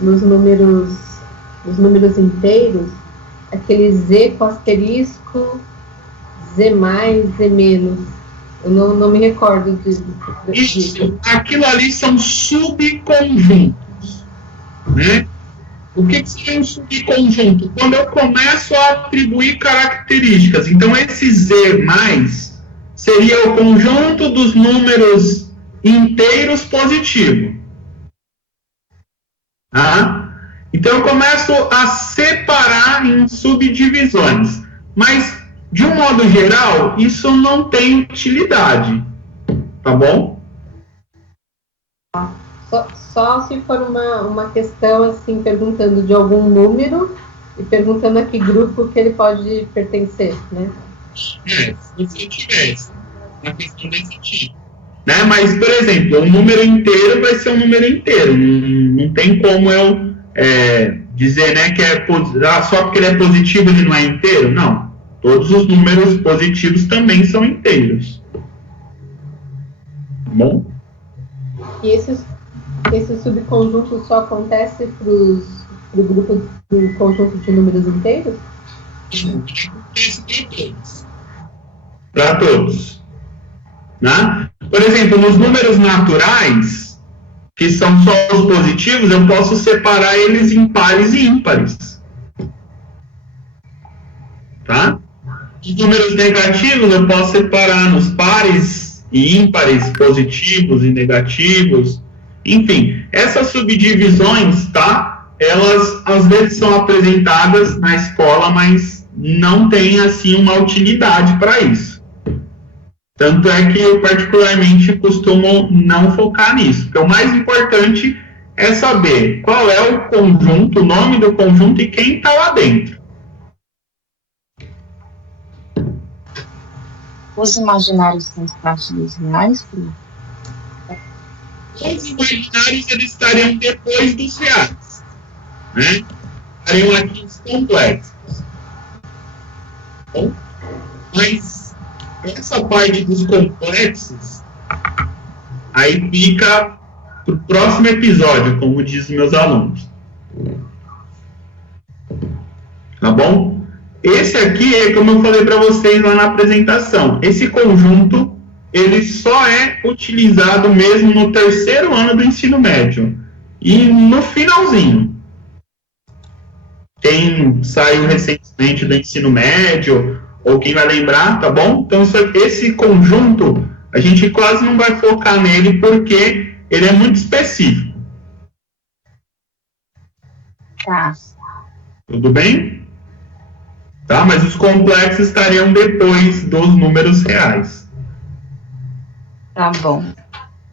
nos números inteiros, aquele Z com asterisco, Z mais, Z menos? Eu não me recordo disso. Isso, aquilo ali são subconjuntos, né? O que seria um subconjunto? Quando eu começo a atribuir características. Então, esse Z mais seria o conjunto dos números inteiros positivo. Tá? Então, eu começo a separar em subdivisões. Mas, de um modo geral, isso não tem utilidade. Tá bom? Só se for uma questão, assim, perguntando de algum número e perguntando a que grupo que ele pode pertencer, né? Se você tivesse na questão desse tipo. Né? Mas, por exemplo, um número inteiro vai ser um número inteiro. Não tem como eu dizer, né, que só porque ele é positivo ele não é inteiro. Não. Todos os números positivos também são inteiros. Tá bom? E esse subconjunto só acontece pro grupo do conjunto de números inteiros? Para todos. Né? Por exemplo, nos números naturais, que são só os positivos, eu posso separar eles em pares e ímpares. Tá? Os números negativos eu posso separar nos pares e ímpares, positivos e negativos. Enfim, essas subdivisões, tá? Elas às vezes são apresentadas na escola, mas não tem assim uma utilidade para isso. Tanto é que eu particularmente costumo não focar nisso, porque o mais importante é saber qual é o conjunto, o nome do conjunto e quem está lá dentro. Os imaginários são parte dos reais? Os imaginários eles estariam depois dos reais, né? Estariam aqui os complexos. Bom, mas essa parte dos complexos aí fica para o próximo episódio, como dizem meus alunos. Tá bom? Esse aqui é como eu falei para vocês lá na apresentação. Esse conjunto, ele só é utilizado mesmo no terceiro ano do ensino médio. E no finalzinho. Quem saiu recentemente do ensino médio, ou quem vai lembrar, tá bom? Então, esse conjunto, a gente quase não vai focar nele, porque ele é muito específico. Tá. Tudo bem? Tá? Mas os complexos estariam depois dos números reais. Tá bom.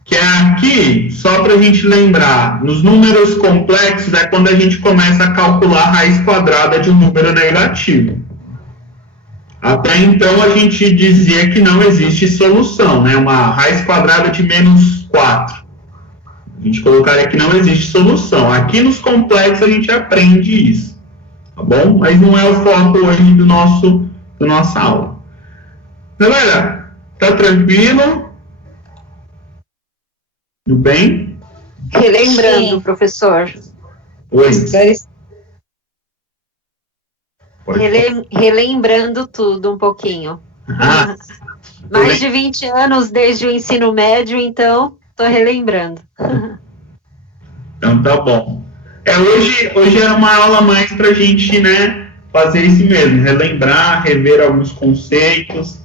Que é aqui, só para a gente lembrar, nos números complexos é quando a gente começa a calcular a raiz quadrada de um número negativo. Até então a gente dizia que não existe solução, né? Uma raiz quadrada de menos 4. A gente colocaria que não existe solução. Aqui nos complexos a gente aprende isso. Tá bom? Mas não é o foco hoje da nossa aula. Galera, tá tranquilo? Tudo bem? Relembrando, professor. Oi. Relembrando tudo um pouquinho. Mais de 20 anos desde o ensino médio, então estou relembrando. Então tá bom. Hoje era uma aula mais para a gente, né, fazer isso mesmo, relembrar, rever alguns conceitos,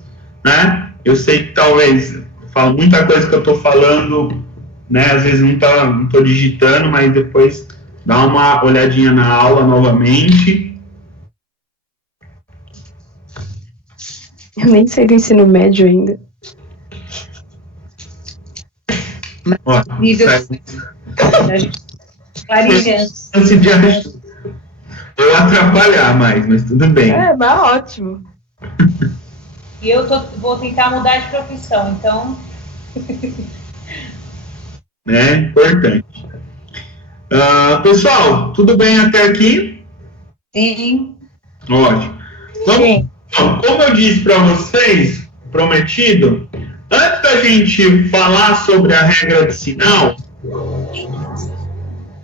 né? Eu sei que talvez falo muita coisa que eu estou falando, né? Às vezes não estou digitando, mas depois dá uma olhadinha na aula novamente. Eu nem sei do ensino médio ainda. Ó, Nível eu atrapalhar mais, mas tudo bem. Mas ótimo. E eu vou tentar mudar de profissão, então. É importante. Pessoal, tudo bem até aqui? Sim. Ótimo. Então, como eu disse para vocês, prometido, antes da gente falar sobre a regra de sinal,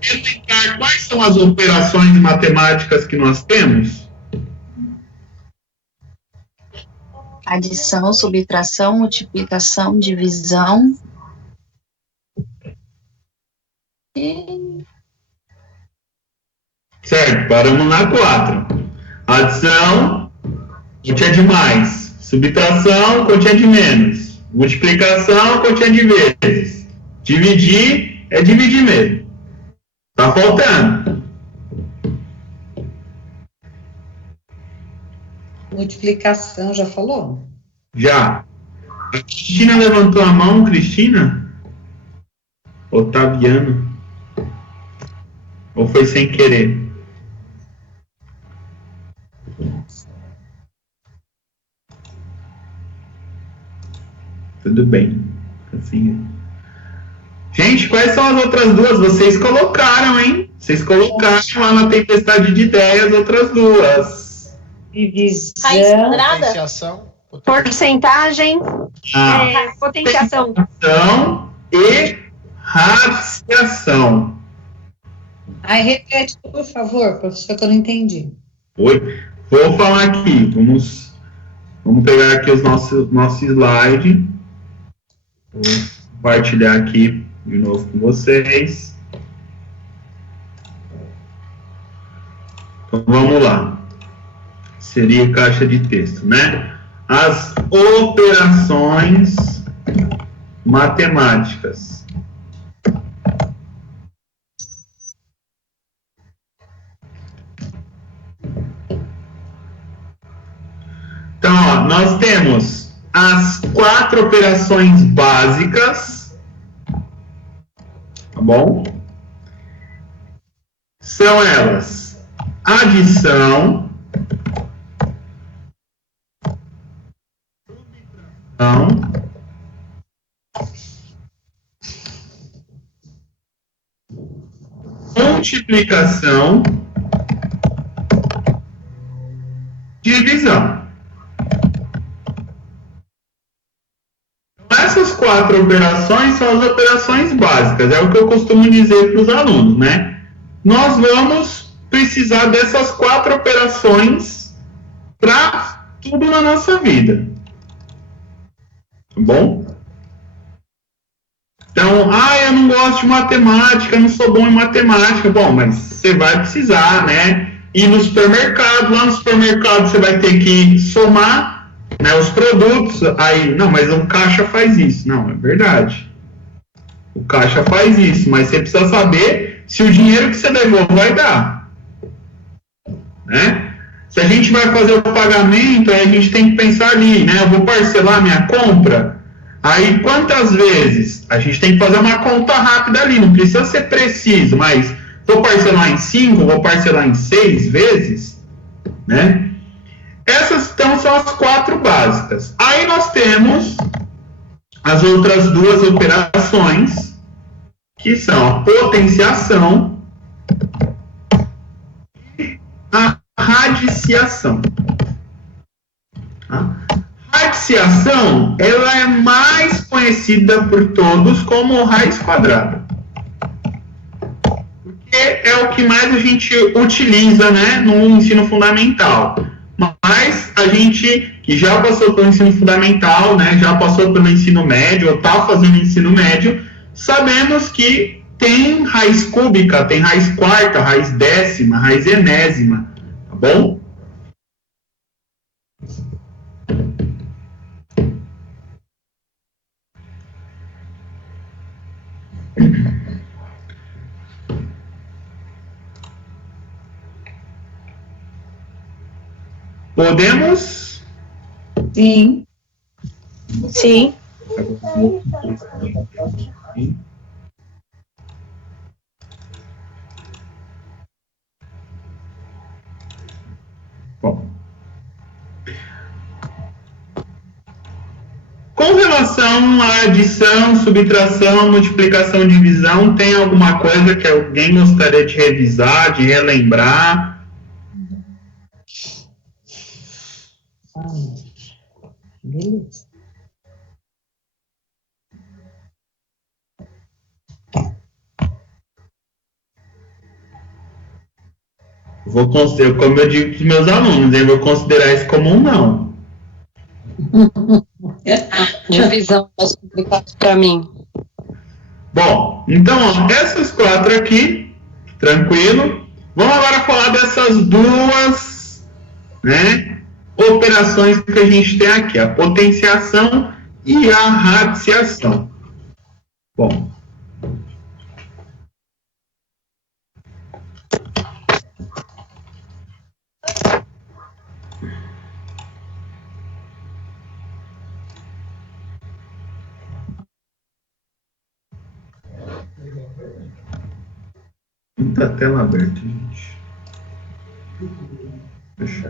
explicar quais são as operações matemáticas que nós temos? Adição, subtração, multiplicação, divisão. Certo, paramos na 4. Adição, quantia de mais. Subtração, quantia de menos. Multiplicação, quantia de vezes. Dividir é dividir mesmo. Tá faltando. Multiplicação, já falou? Já. A Cristina levantou a mão, Cristina? Otaviano? Ou foi sem querer? Tudo bem. Assim. Gente, quais são as outras duas? Vocês colocaram, hein? Vocês colocaram lá na tempestade de ideias outras duas. Raiz quadrada? Potenciação. Porcentagem. Potenciação. E radiciação. Aí repete, por favor, professor, que eu não entendi. Oi? Vou falar aqui. Vamos pegar aqui os nosso slide. Vou compartilhar aqui de novo com vocês. Então, vamos lá. Seria caixa de texto, né? As operações matemáticas. Então, ó, nós temos as 4 operações básicas, tá bom? São elas: adição, multiplicação, divisão. Essas 4 operações são as operações básicas, é o que eu costumo dizer para os alunos, né? Nós vamos precisar dessas 4 operações para tudo na nossa vida. Tá bom? Então, eu não gosto de matemática, não sou bom em matemática. Bom, mas você vai precisar, né? Ir no supermercado, lá no supermercado você vai ter que somar, né, os produtos. Aí, não, mas o caixa faz isso. Não, é verdade. O caixa faz isso, mas você precisa saber se o dinheiro que você levou vai dar. Né? Se a gente vai fazer o pagamento, aí a gente tem que pensar ali, né? Eu vou parcelar minha compra. Aí, quantas vezes? A gente tem que fazer uma conta rápida ali, não precisa ser preciso, mas vou parcelar em 5, vou parcelar em 6 vezes, né? Essas, então, são as 4 básicas. Aí nós temos as outras 2 operações, que são a potenciação e a radiciação. Tá? Radiciação, ela é mais conhecida por todos como raiz quadrada. Porque é o que mais a gente utiliza, né, no ensino fundamental. Mas a gente que já passou pelo ensino fundamental, né, já passou pelo ensino médio, ou está fazendo ensino médio, sabemos que tem raiz cúbica, tem raiz quarta, raiz décima, raiz enésima, tá bom? Podemos? Sim. Sim. Bom. Com relação à adição, subtração, multiplicação, divisão, tem alguma coisa que alguém gostaria de revisar, de relembrar? Beleza. Vou considerar, como eu digo para os meus alunos, eu vou considerar isso como um não. Divisão mais complicado para mim. Bom, então, ó, essas 4 aqui, tranquilo. Vamos agora falar dessas 2, né, operações que a gente tem aqui, a potenciação e a radiciação. Bom. Muita tela aberta, gente. Fechar.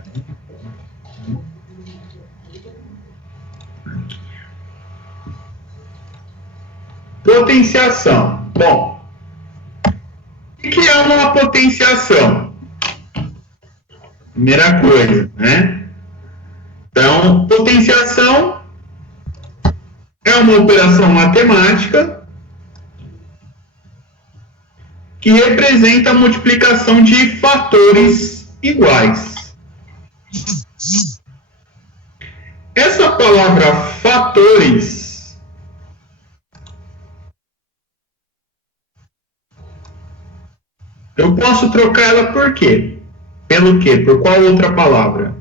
Aqui. Potenciação. Bom, o que é uma potenciação? Primeira coisa, né? Então, potenciação é uma operação matemática que representa a multiplicação de fatores iguais. Essa palavra fatores eu posso trocar ela por quê? Pelo quê? Por qual outra palavra?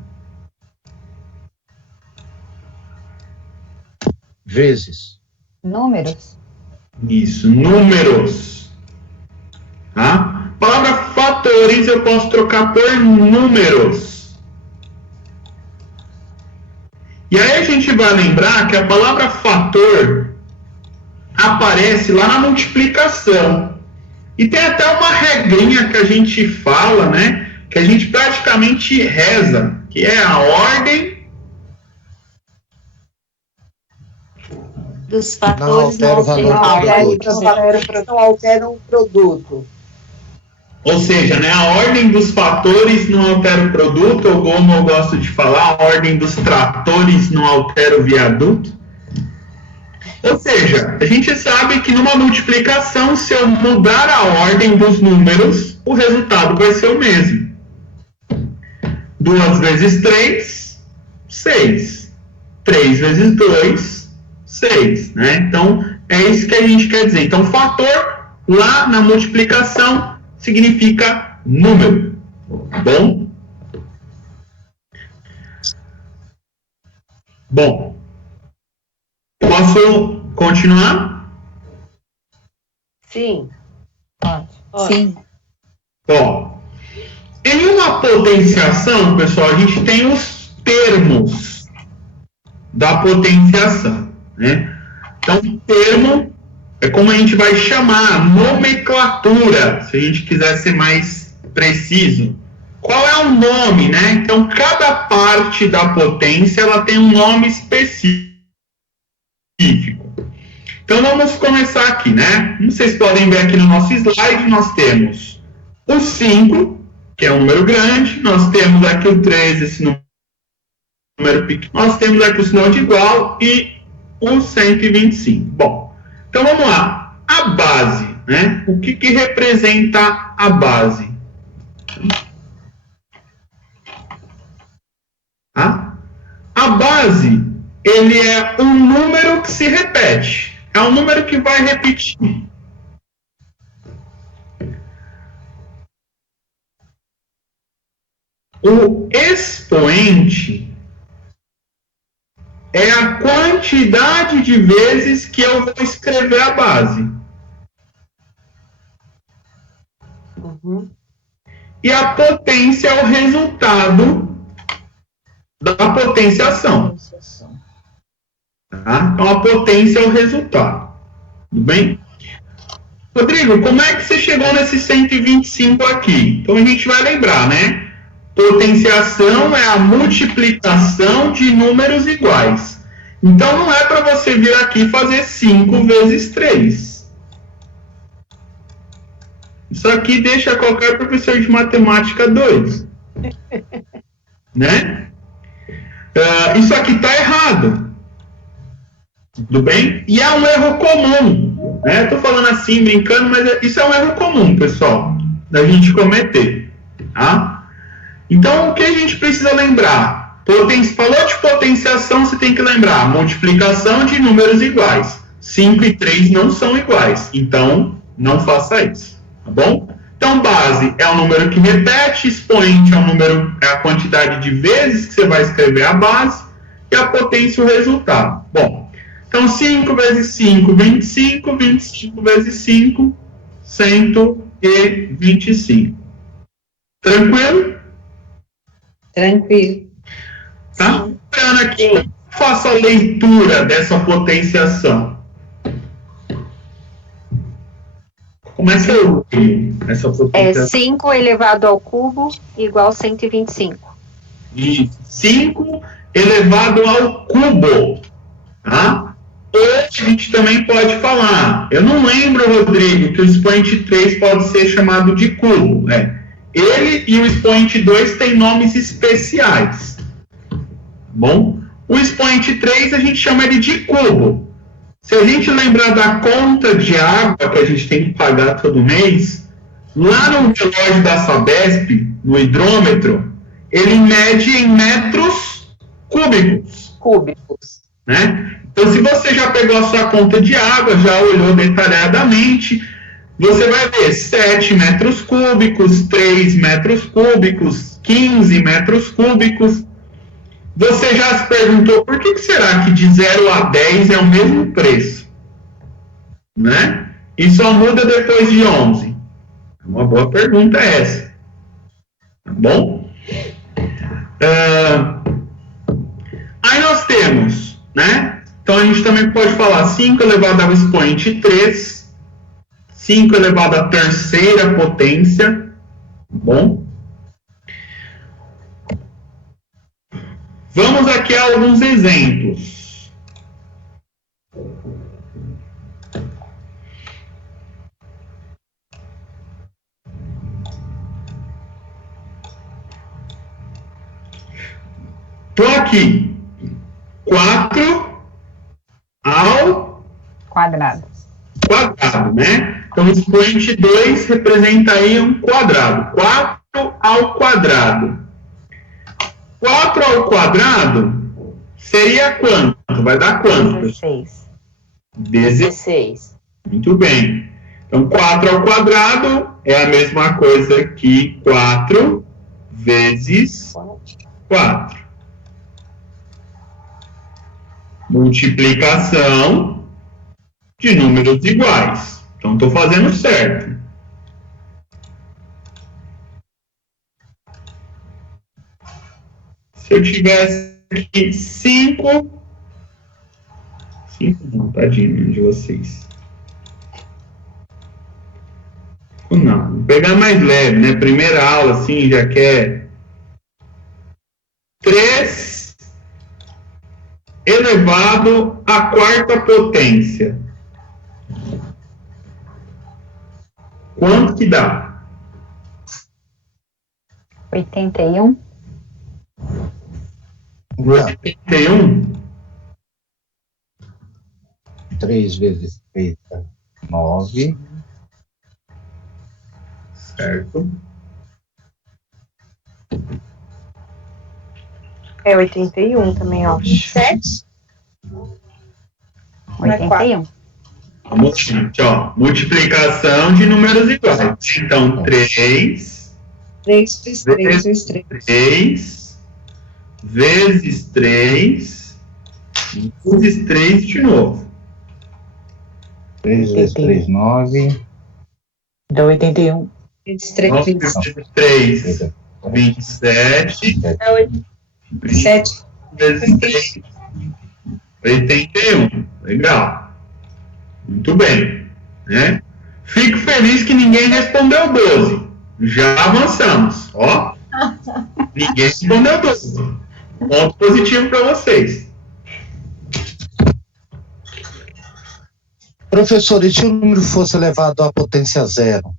Vezes. Números. Isso, números. Tá? A palavra fatores eu posso trocar por números. E aí a gente vai lembrar que a palavra fator aparece lá na multiplicação. E tem até uma regrinha que a gente fala, né? Que a gente praticamente reza, que é a ordem dos fatores não alteram o produto. Ou seja, né, a ordem dos fatores não altera o produto, ou como eu gosto de falar, a ordem dos tratores não altera o viaduto. Ou seja, a gente sabe que numa multiplicação, se eu mudar a ordem dos números, o resultado vai ser o mesmo. 2 vezes 3, 6. 3 vezes 2, 6. Né? Então, é isso que a gente quer dizer. Então, fator, lá na multiplicação, significa número. Bom? Bom. Posso continuar? Sim. Sim. Ó, em uma potenciação, pessoal, a gente tem os termos da potenciação, né? Então, termo é como a gente vai chamar, nomenclatura, se a gente quiser ser mais preciso. Qual é o nome, né? Então, cada parte da potência, ela tem um nome específico. Então, vamos começar aqui, né? Como vocês podem ver aqui no nosso slide, nós temos o 5, que é um número grande, nós temos aqui o 3, esse número pequeno, nós temos aqui o sinal de igual e o 125. Bom, então vamos lá. A base, né? O que representa a base? A base, ele é um número que se repete. É um número que vai repetir. O expoente é a quantidade de vezes que eu vou escrever a base. E a potência é o resultado da potenciação. Tá? Então, a potência é o resultado. Tudo bem? Rodrigo, como é que você chegou nesse 125 aqui? Então, a gente vai lembrar, né? Potenciação é a multiplicação de números iguais. Então, não é para você vir aqui fazer 5 vezes 3. Isso aqui deixa qualquer professor de matemática doido. Né? Isso aqui está errado. Tudo bem? E é um erro comum. Né? Estou falando assim, brincando, mas isso é um erro comum, pessoal, da gente cometer. Tá? Então, o que a gente precisa lembrar? Falou de potenciação, você tem que lembrar. Multiplicação de números iguais. 5 e 3 não são iguais. Então, não faça isso. Tá bom? Então, base é o número que repete. Expoente é a quantidade de vezes que você vai escrever a base. E a potência, o resultado. Bom, então 5 vezes 5, 25. 25 vezes 5, 125. Tranquilo? Tranquilo. Tá? Esperando aqui, faça a leitura dessa potenciação. Como é que eu leio essa potenciação? 5 elevado ao cubo igual 125. E 5 elevado ao cubo. Tá? Ou a gente também pode falar, eu não lembro, Rodrigo, que o expoente 3 pode ser chamado de cubo. ele e o expoente 2 têm nomes especiais. Bom, o expoente 3 a gente chama ele de cubo. Se a gente lembrar da conta de água que a gente tem que pagar todo mês, lá no relógio da Sabesp, no hidrômetro, ele mede em metros cúbicos. Né? Então, se você já pegou a sua conta de água, já olhou detalhadamente, você vai ver 7 metros cúbicos, 3 metros cúbicos, 15 metros cúbicos. Você já se perguntou por que será que de 0 a 10 é o mesmo preço? Né? E só muda depois de 11? Uma boa pergunta essa. Tá bom? Aí nós temos, né? Então a gente também pode falar 5 elevado ao expoente 3, 5 elevado à terceira potência. Tá bom? Vamos aqui a alguns exemplos. Estou aqui. 4 ao quadrado. Quadrado, né? Então, o expoente 2 representa aí um quadrado. 4 ao quadrado. 4 ao quadrado seria quanto? Vai dar quanto? 16. 16. Muito bem. Então, 4 ao quadrado é a mesma coisa que 4 vezes 4. Multiplicação de números iguais. Então, estou fazendo certo. Se eu tivesse aqui 5 não, tadinho de vocês. Não, vou pegar mais leve, né? Primeira aula, assim, já quer 3 elevado à quarta potência. Quanto que dá? 81. 81? 3 vezes 3 dá 9. Certo. É 81 também, ó. 7? 81. Vamos, gente, ó. Multiplicação de números iguais. Então, 3 vezes 3 vezes 3 vezes 3 de novo. 3 vezes 3, 9. Dá 81. 9 vezes 3, 27. 7 vezes 3, 81. Legal. Muito bem. Né? Fico feliz que ninguém respondeu 12. Já avançamos. Ó. Ninguém respondeu 12. Ponto positivo para vocês. Professor, e se o número fosse elevado à potência 0?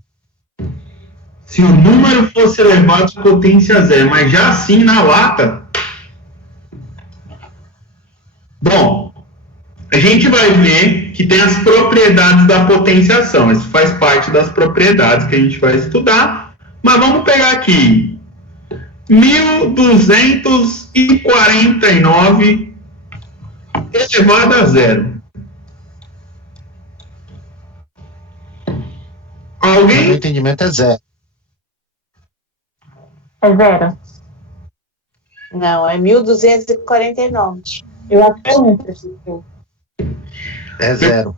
Se o número fosse elevado à potência 0, mas já assim na lata. Bom, a gente vai ver que tem as propriedades da potenciação. Isso faz parte das propriedades que a gente vai estudar. Mas vamos pegar aqui 1249 elevado a 0. Alguém? O entendimento é 0. É 0. Não, é 1249. Eu acho que é 1, professor. É 0.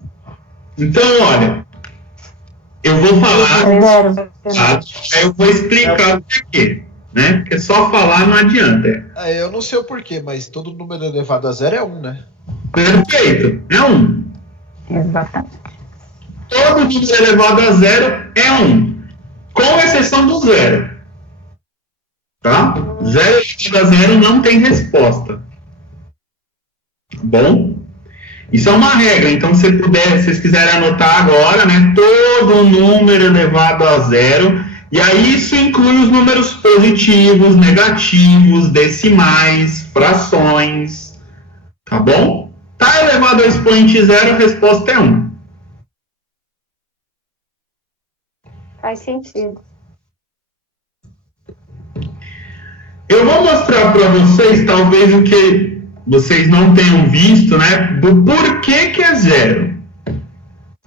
Então, olha, eu vou falar, aí eu vou explicar o porquê, né? Porque só falar não adianta. Eu não sei o porquê, mas todo número elevado a 0 é 1, né? Perfeito, é 1. Exatamente. Todo número elevado a 0 é 1, com exceção do 0. Tá? 0 elevado a 0 não tem resposta. Bom? Isso é uma regra, então se vocês quiserem anotar agora, né? Todo número elevado a 0, E aí isso inclui os números positivos, negativos, decimais, frações, tá bom? Tá elevado ao expoente 0, a resposta é 1. Faz sentido. Eu vou mostrar para vocês, talvez, o que vocês não tenham visto, né? Do porquê que é 0. Tá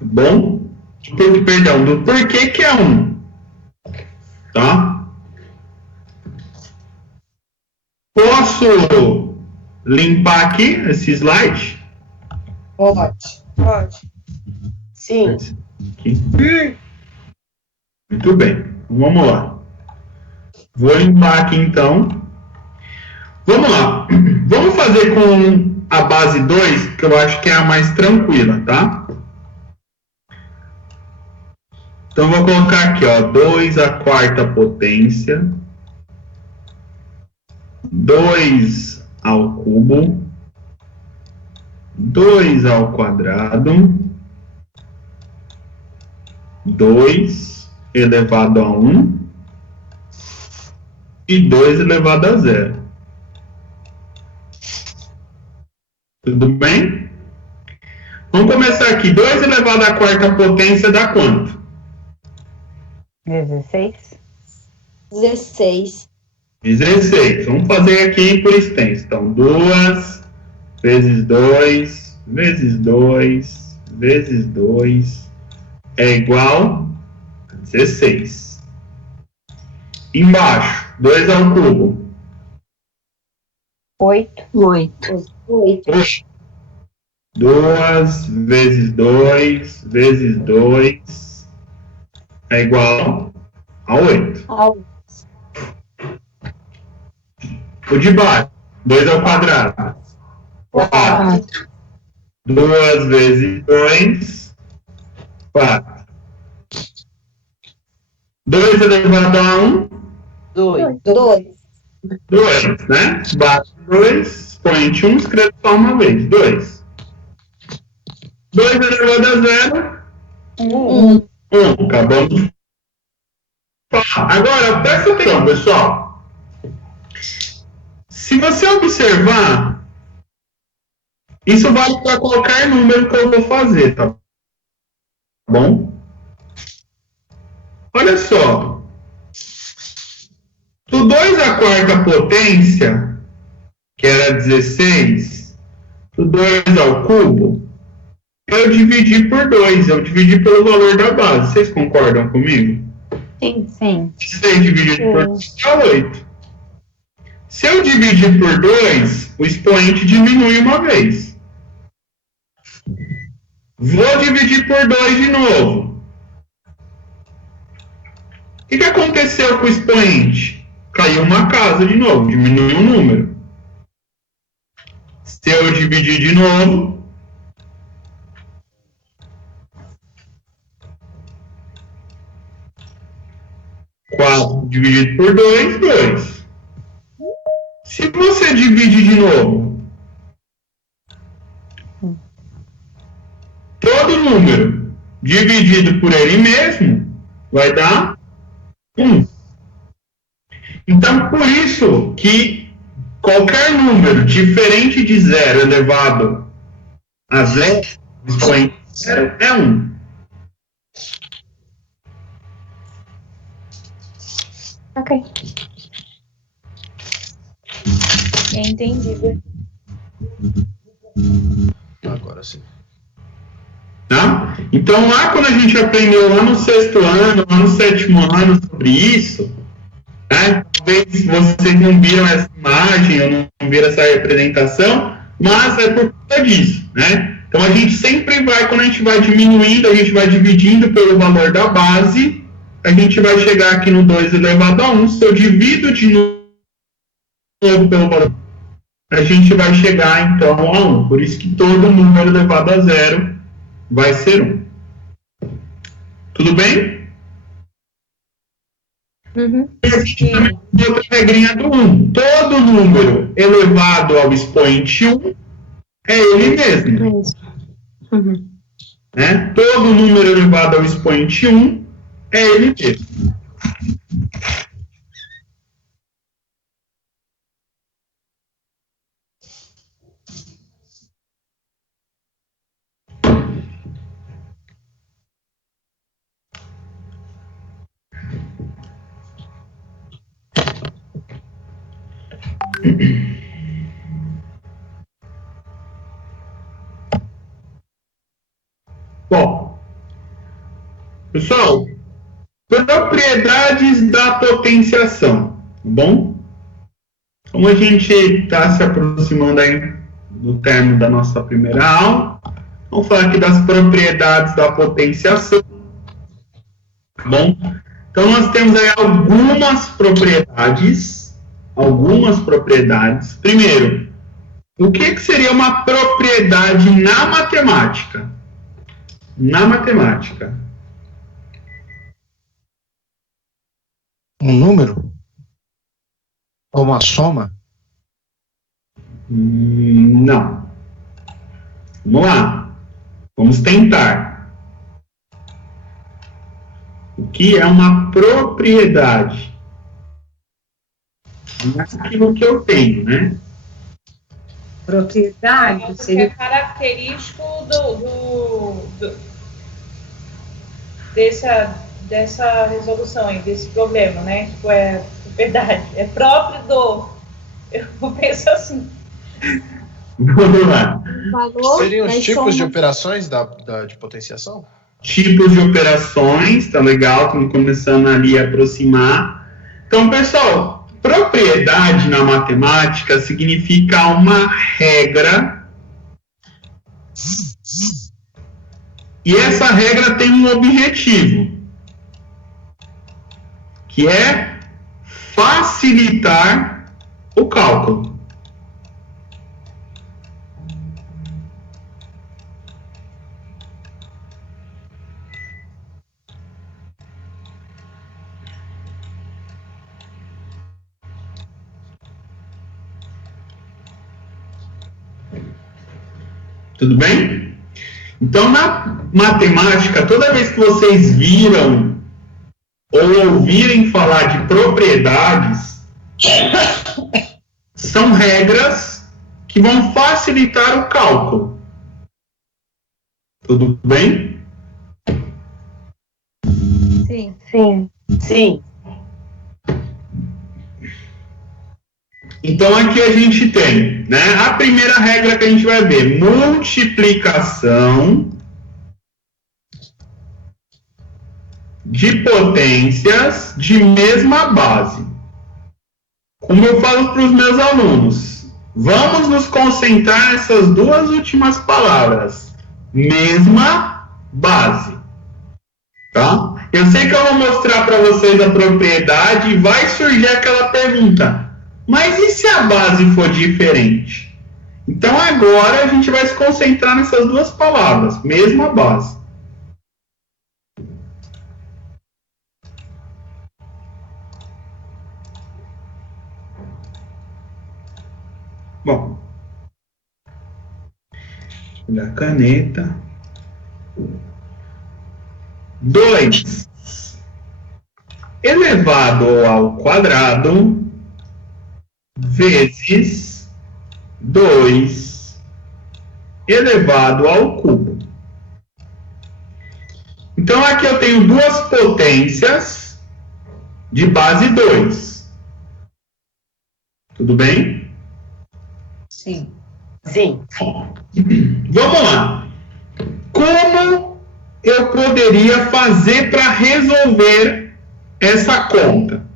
bom? Perdão, do porquê que é 1. Tá? Posso limpar aqui esse slide? Pode. Sim. Aqui. Muito bem. Vamos lá. Vou limpar aqui então. Vamos lá. Vamos fazer com a base 2, que eu acho que é a mais tranquila, tá? Então, vou colocar aqui, ó, 2 à quarta potência, 2 ao cubo, 2 ao quadrado, 2 elevado a 1 e 2 elevado a 0. Tudo bem? Vamos começar aqui. 2 elevado à quarta potência dá quanto? 16. 16. 16. Vamos fazer aqui por extenso. Então, 2 vezes 2 vezes 2 vezes 2 é igual a 16. Embaixo, 2 ao cubo. 8. 2 vezes 2 vezes 2 é igual a 8. O de baixo, 2 ao quadrado. 4. 2 vezes 2, 4. 2 elevado a 1, 2. 2, né? Bate 2, expoente 1, escreve só uma vez, 2. 2 elevado a 0, 1. Acabamos de falar. Agora, presta atenção, pessoal. Se você observar, isso vale para qualquer número que eu vou fazer, tá bom? Olha só. Do 2 à quarta potência, que era 16, do 2 ao cubo, eu dividi por 2, eu dividi pelo valor da base. Vocês concordam comigo? Sim. 16 dividido por 2 é 8. Se eu dividir por 2, o expoente diminui uma vez. Vou dividir por 2 de novo. O que aconteceu com o expoente? Caiu uma casa de novo, diminuiu o número. Se eu dividir de novo, 4 dividido por 2, 2. Se você divide de novo, todo número dividido por ele mesmo vai dar 1. Então, por isso que qualquer número diferente de 0 elevado a 0, expoente 0, é 1. Ok. Entendi. Agora sim. Tá? Então, lá quando a gente aprendeu lá no 6º ano, lá no 7º ano sobre isso, né? Talvez vocês não viram essa imagem, ou não viram essa representação, mas é por conta disso, né? Então, a gente sempre vai, quando a gente vai diminuindo, a gente vai dividindo pelo valor da base, a gente vai chegar aqui no 2 elevado a 1, se eu divido de novo pelo valor, a gente vai chegar, então, a 1. Por isso que todo número elevado a 0 vai ser 1. Tudo bem? E a gente também tem outra regrinha do 1. Todo número elevado ao expoente 1 é ele mesmo. Né? Todo número elevado ao expoente 1 é ele mesmo. Bom, pessoal, propriedades da potenciação, tá bom? Como a gente está se aproximando aí do término da nossa primeira aula, vamos falar aqui das propriedades da potenciação, tá bom? Então, nós temos aí algumas propriedades. Primeiro, o que seria uma propriedade na matemática? Na matemática. Um número? Ou uma soma? Não. Vamos lá. Vamos tentar. O que é uma propriedade? Aquilo que eu tenho, né? Propriedade seria é característico dessa resolução aí, desse problema, né? Tipo, é propriedade, é próprio do. Eu penso assim. Vamos lá. Seriam os tipos de operações de potenciação? Tipos de operações, tá legal, estamos começando ali a aproximar. Então, pessoal, propriedade na matemática significa uma regra. E essa regra tem um objetivo, que é facilitar o cálculo. Tudo bem? Então, na matemática, toda vez que vocês viram ou ouvirem falar de propriedades, são regras que vão facilitar o cálculo. Tudo bem? Sim. Sim. Sim. Então, aqui a gente tem, né, a primeira regra que a gente vai ver, multiplicação de potências de mesma base. Como eu falo para os meus alunos, vamos nos concentrar nessas duas últimas palavras, mesma base, tá? Eu sei que eu vou mostrar para vocês a propriedade e vai surgir aquela pergunta, mas e se a base for diferente? Então agora a gente vai se concentrar nessas duas palavras, mesma base. Bom, da caneta. 2 elevado ao quadrado vezes 2 elevado ao cubo. Então, aqui eu tenho duas potências de base 2. Tudo bem? Sim. Sim. Vamos lá. Como eu poderia fazer para resolver essa conta?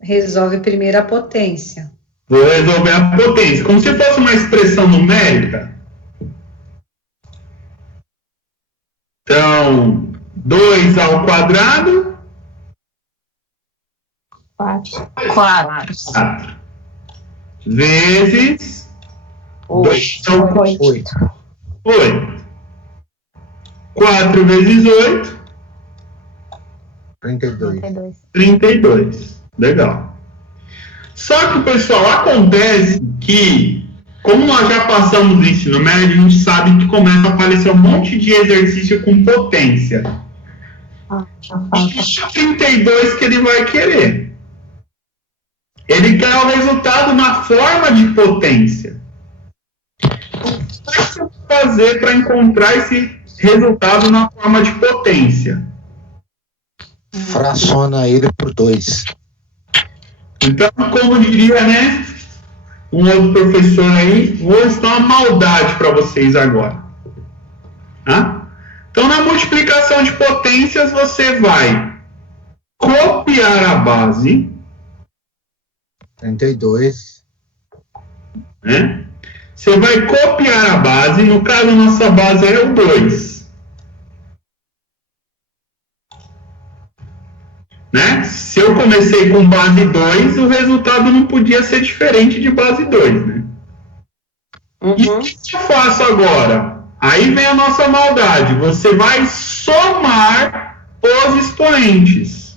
Resolve primeiro a potência. Vou resolver a potência, como se fosse uma expressão numérica. Então, 2 ao quadrado. 4. 4. Vezes 2 ao 8. 8. 4 vezes 8. 32. Legal. Só que, pessoal, acontece que, como nós já passamos do ensino médio, a gente sabe que começa a aparecer um monte de exercício com potência. E é 32 que ele vai querer. Ele quer o resultado na forma de potência. O que eu vou fazer para encontrar esse resultado na forma de potência? Fraciona ele por 2. Então, como diria, né, um outro professor aí, vou ensinar uma maldade para vocês agora. Tá? Então, na multiplicação de potências, você vai copiar a base. 32. Né? Você vai copiar a base, no caso, a nossa base é o 2. Né? Se eu comecei com base 2, o resultado não podia ser diferente de base 2, né? E o que eu faço agora? Aí vem a nossa maldade. Você vai somar os expoentes.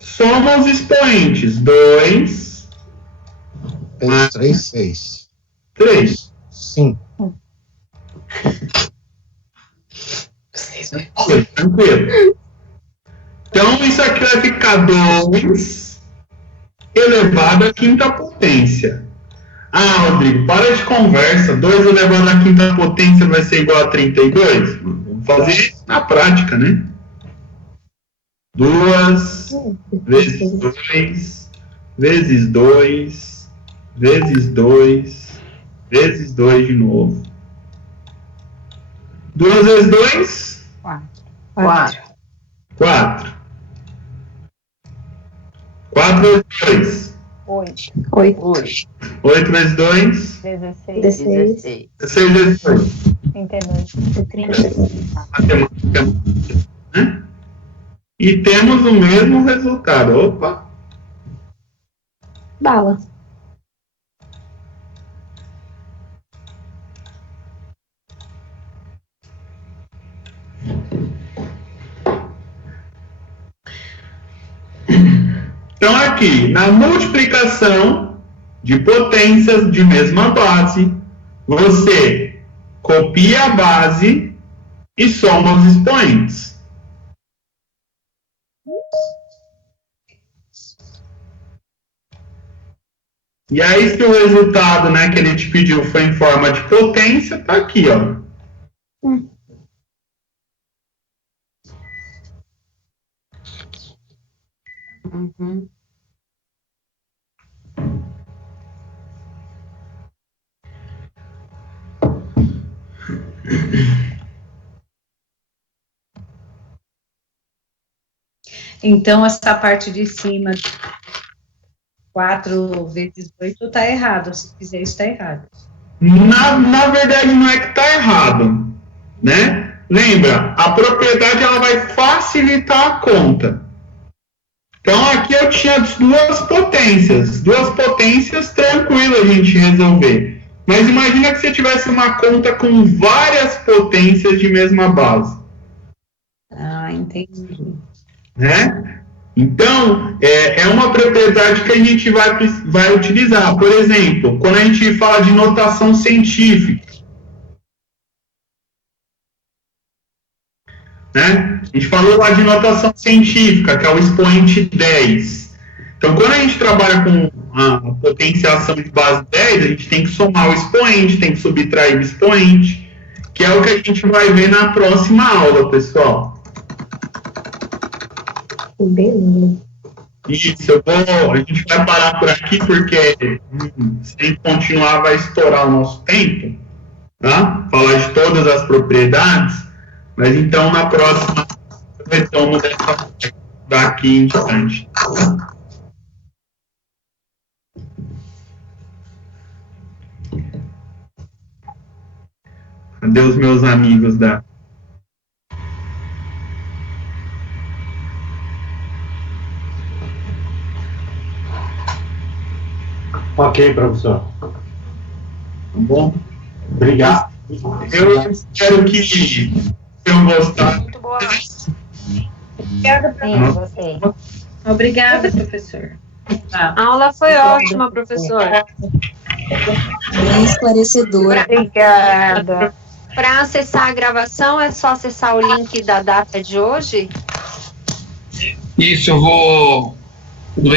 Soma os expoentes. 2. 3, 6. 3. 5. Tranquilo. Então, isso aqui vai ficar 2 elevado à quinta potência. Ah, Rodrigo, para de conversa. 2 elevado à quinta potência vai ser igual a 32? Vamos fazer isso na prática, né? 2 vezes 2 vezes 2 vezes 2 vezes 2 de novo. 2 vezes 2? 4. 4 vezes 2? 8. 8 vezes 2? 16. 16 vezes 2? 32. Matemática, né? E temos o mesmo resultado. Opa! Bala. Então, aqui, na multiplicação de potências de mesma base, você copia a base e soma os expoentes. E aí, se o resultado, né, que ele te pediu foi em forma de potência, tá aqui, ó. Então, essa parte de cima, 4 vezes 8, está errado. Se fizer isso, está errado. Na verdade, não é que está errado, né? Lembra, a propriedade ela vai facilitar a conta. Então, aqui eu tinha duas potências tranquilo a gente resolver. Mas imagina que você tivesse uma conta com várias potências de mesma base. Ah, entendi. Né? Então, é uma propriedade que a gente vai utilizar. Por exemplo, quando a gente fala de notação científica, né? A gente falou lá de notação científica, que é o expoente 10. Então, quando a gente trabalha com a potenciação de base 10, a gente tem que somar o expoente, tem que subtrair o expoente, que é o que a gente vai ver na próxima aula, pessoal. Beleza. Isso, a gente vai parar por aqui, porque sem continuar vai estourar o nosso tempo, tá? Falar de todas as propriedades. Mas então, na próxima, eu retomo daqui em diante. Cadê os meus amigos da... Ok, professor. Tá bom? Obrigado. Eu espero que tenham gostado. Muito boa. Obrigada, professor. Obrigada, professor. A aula foi ótima, professor. Bem esclarecedora. Obrigada. Para acessar a gravação, é só acessar o link da data de hoje? Isso, eu vou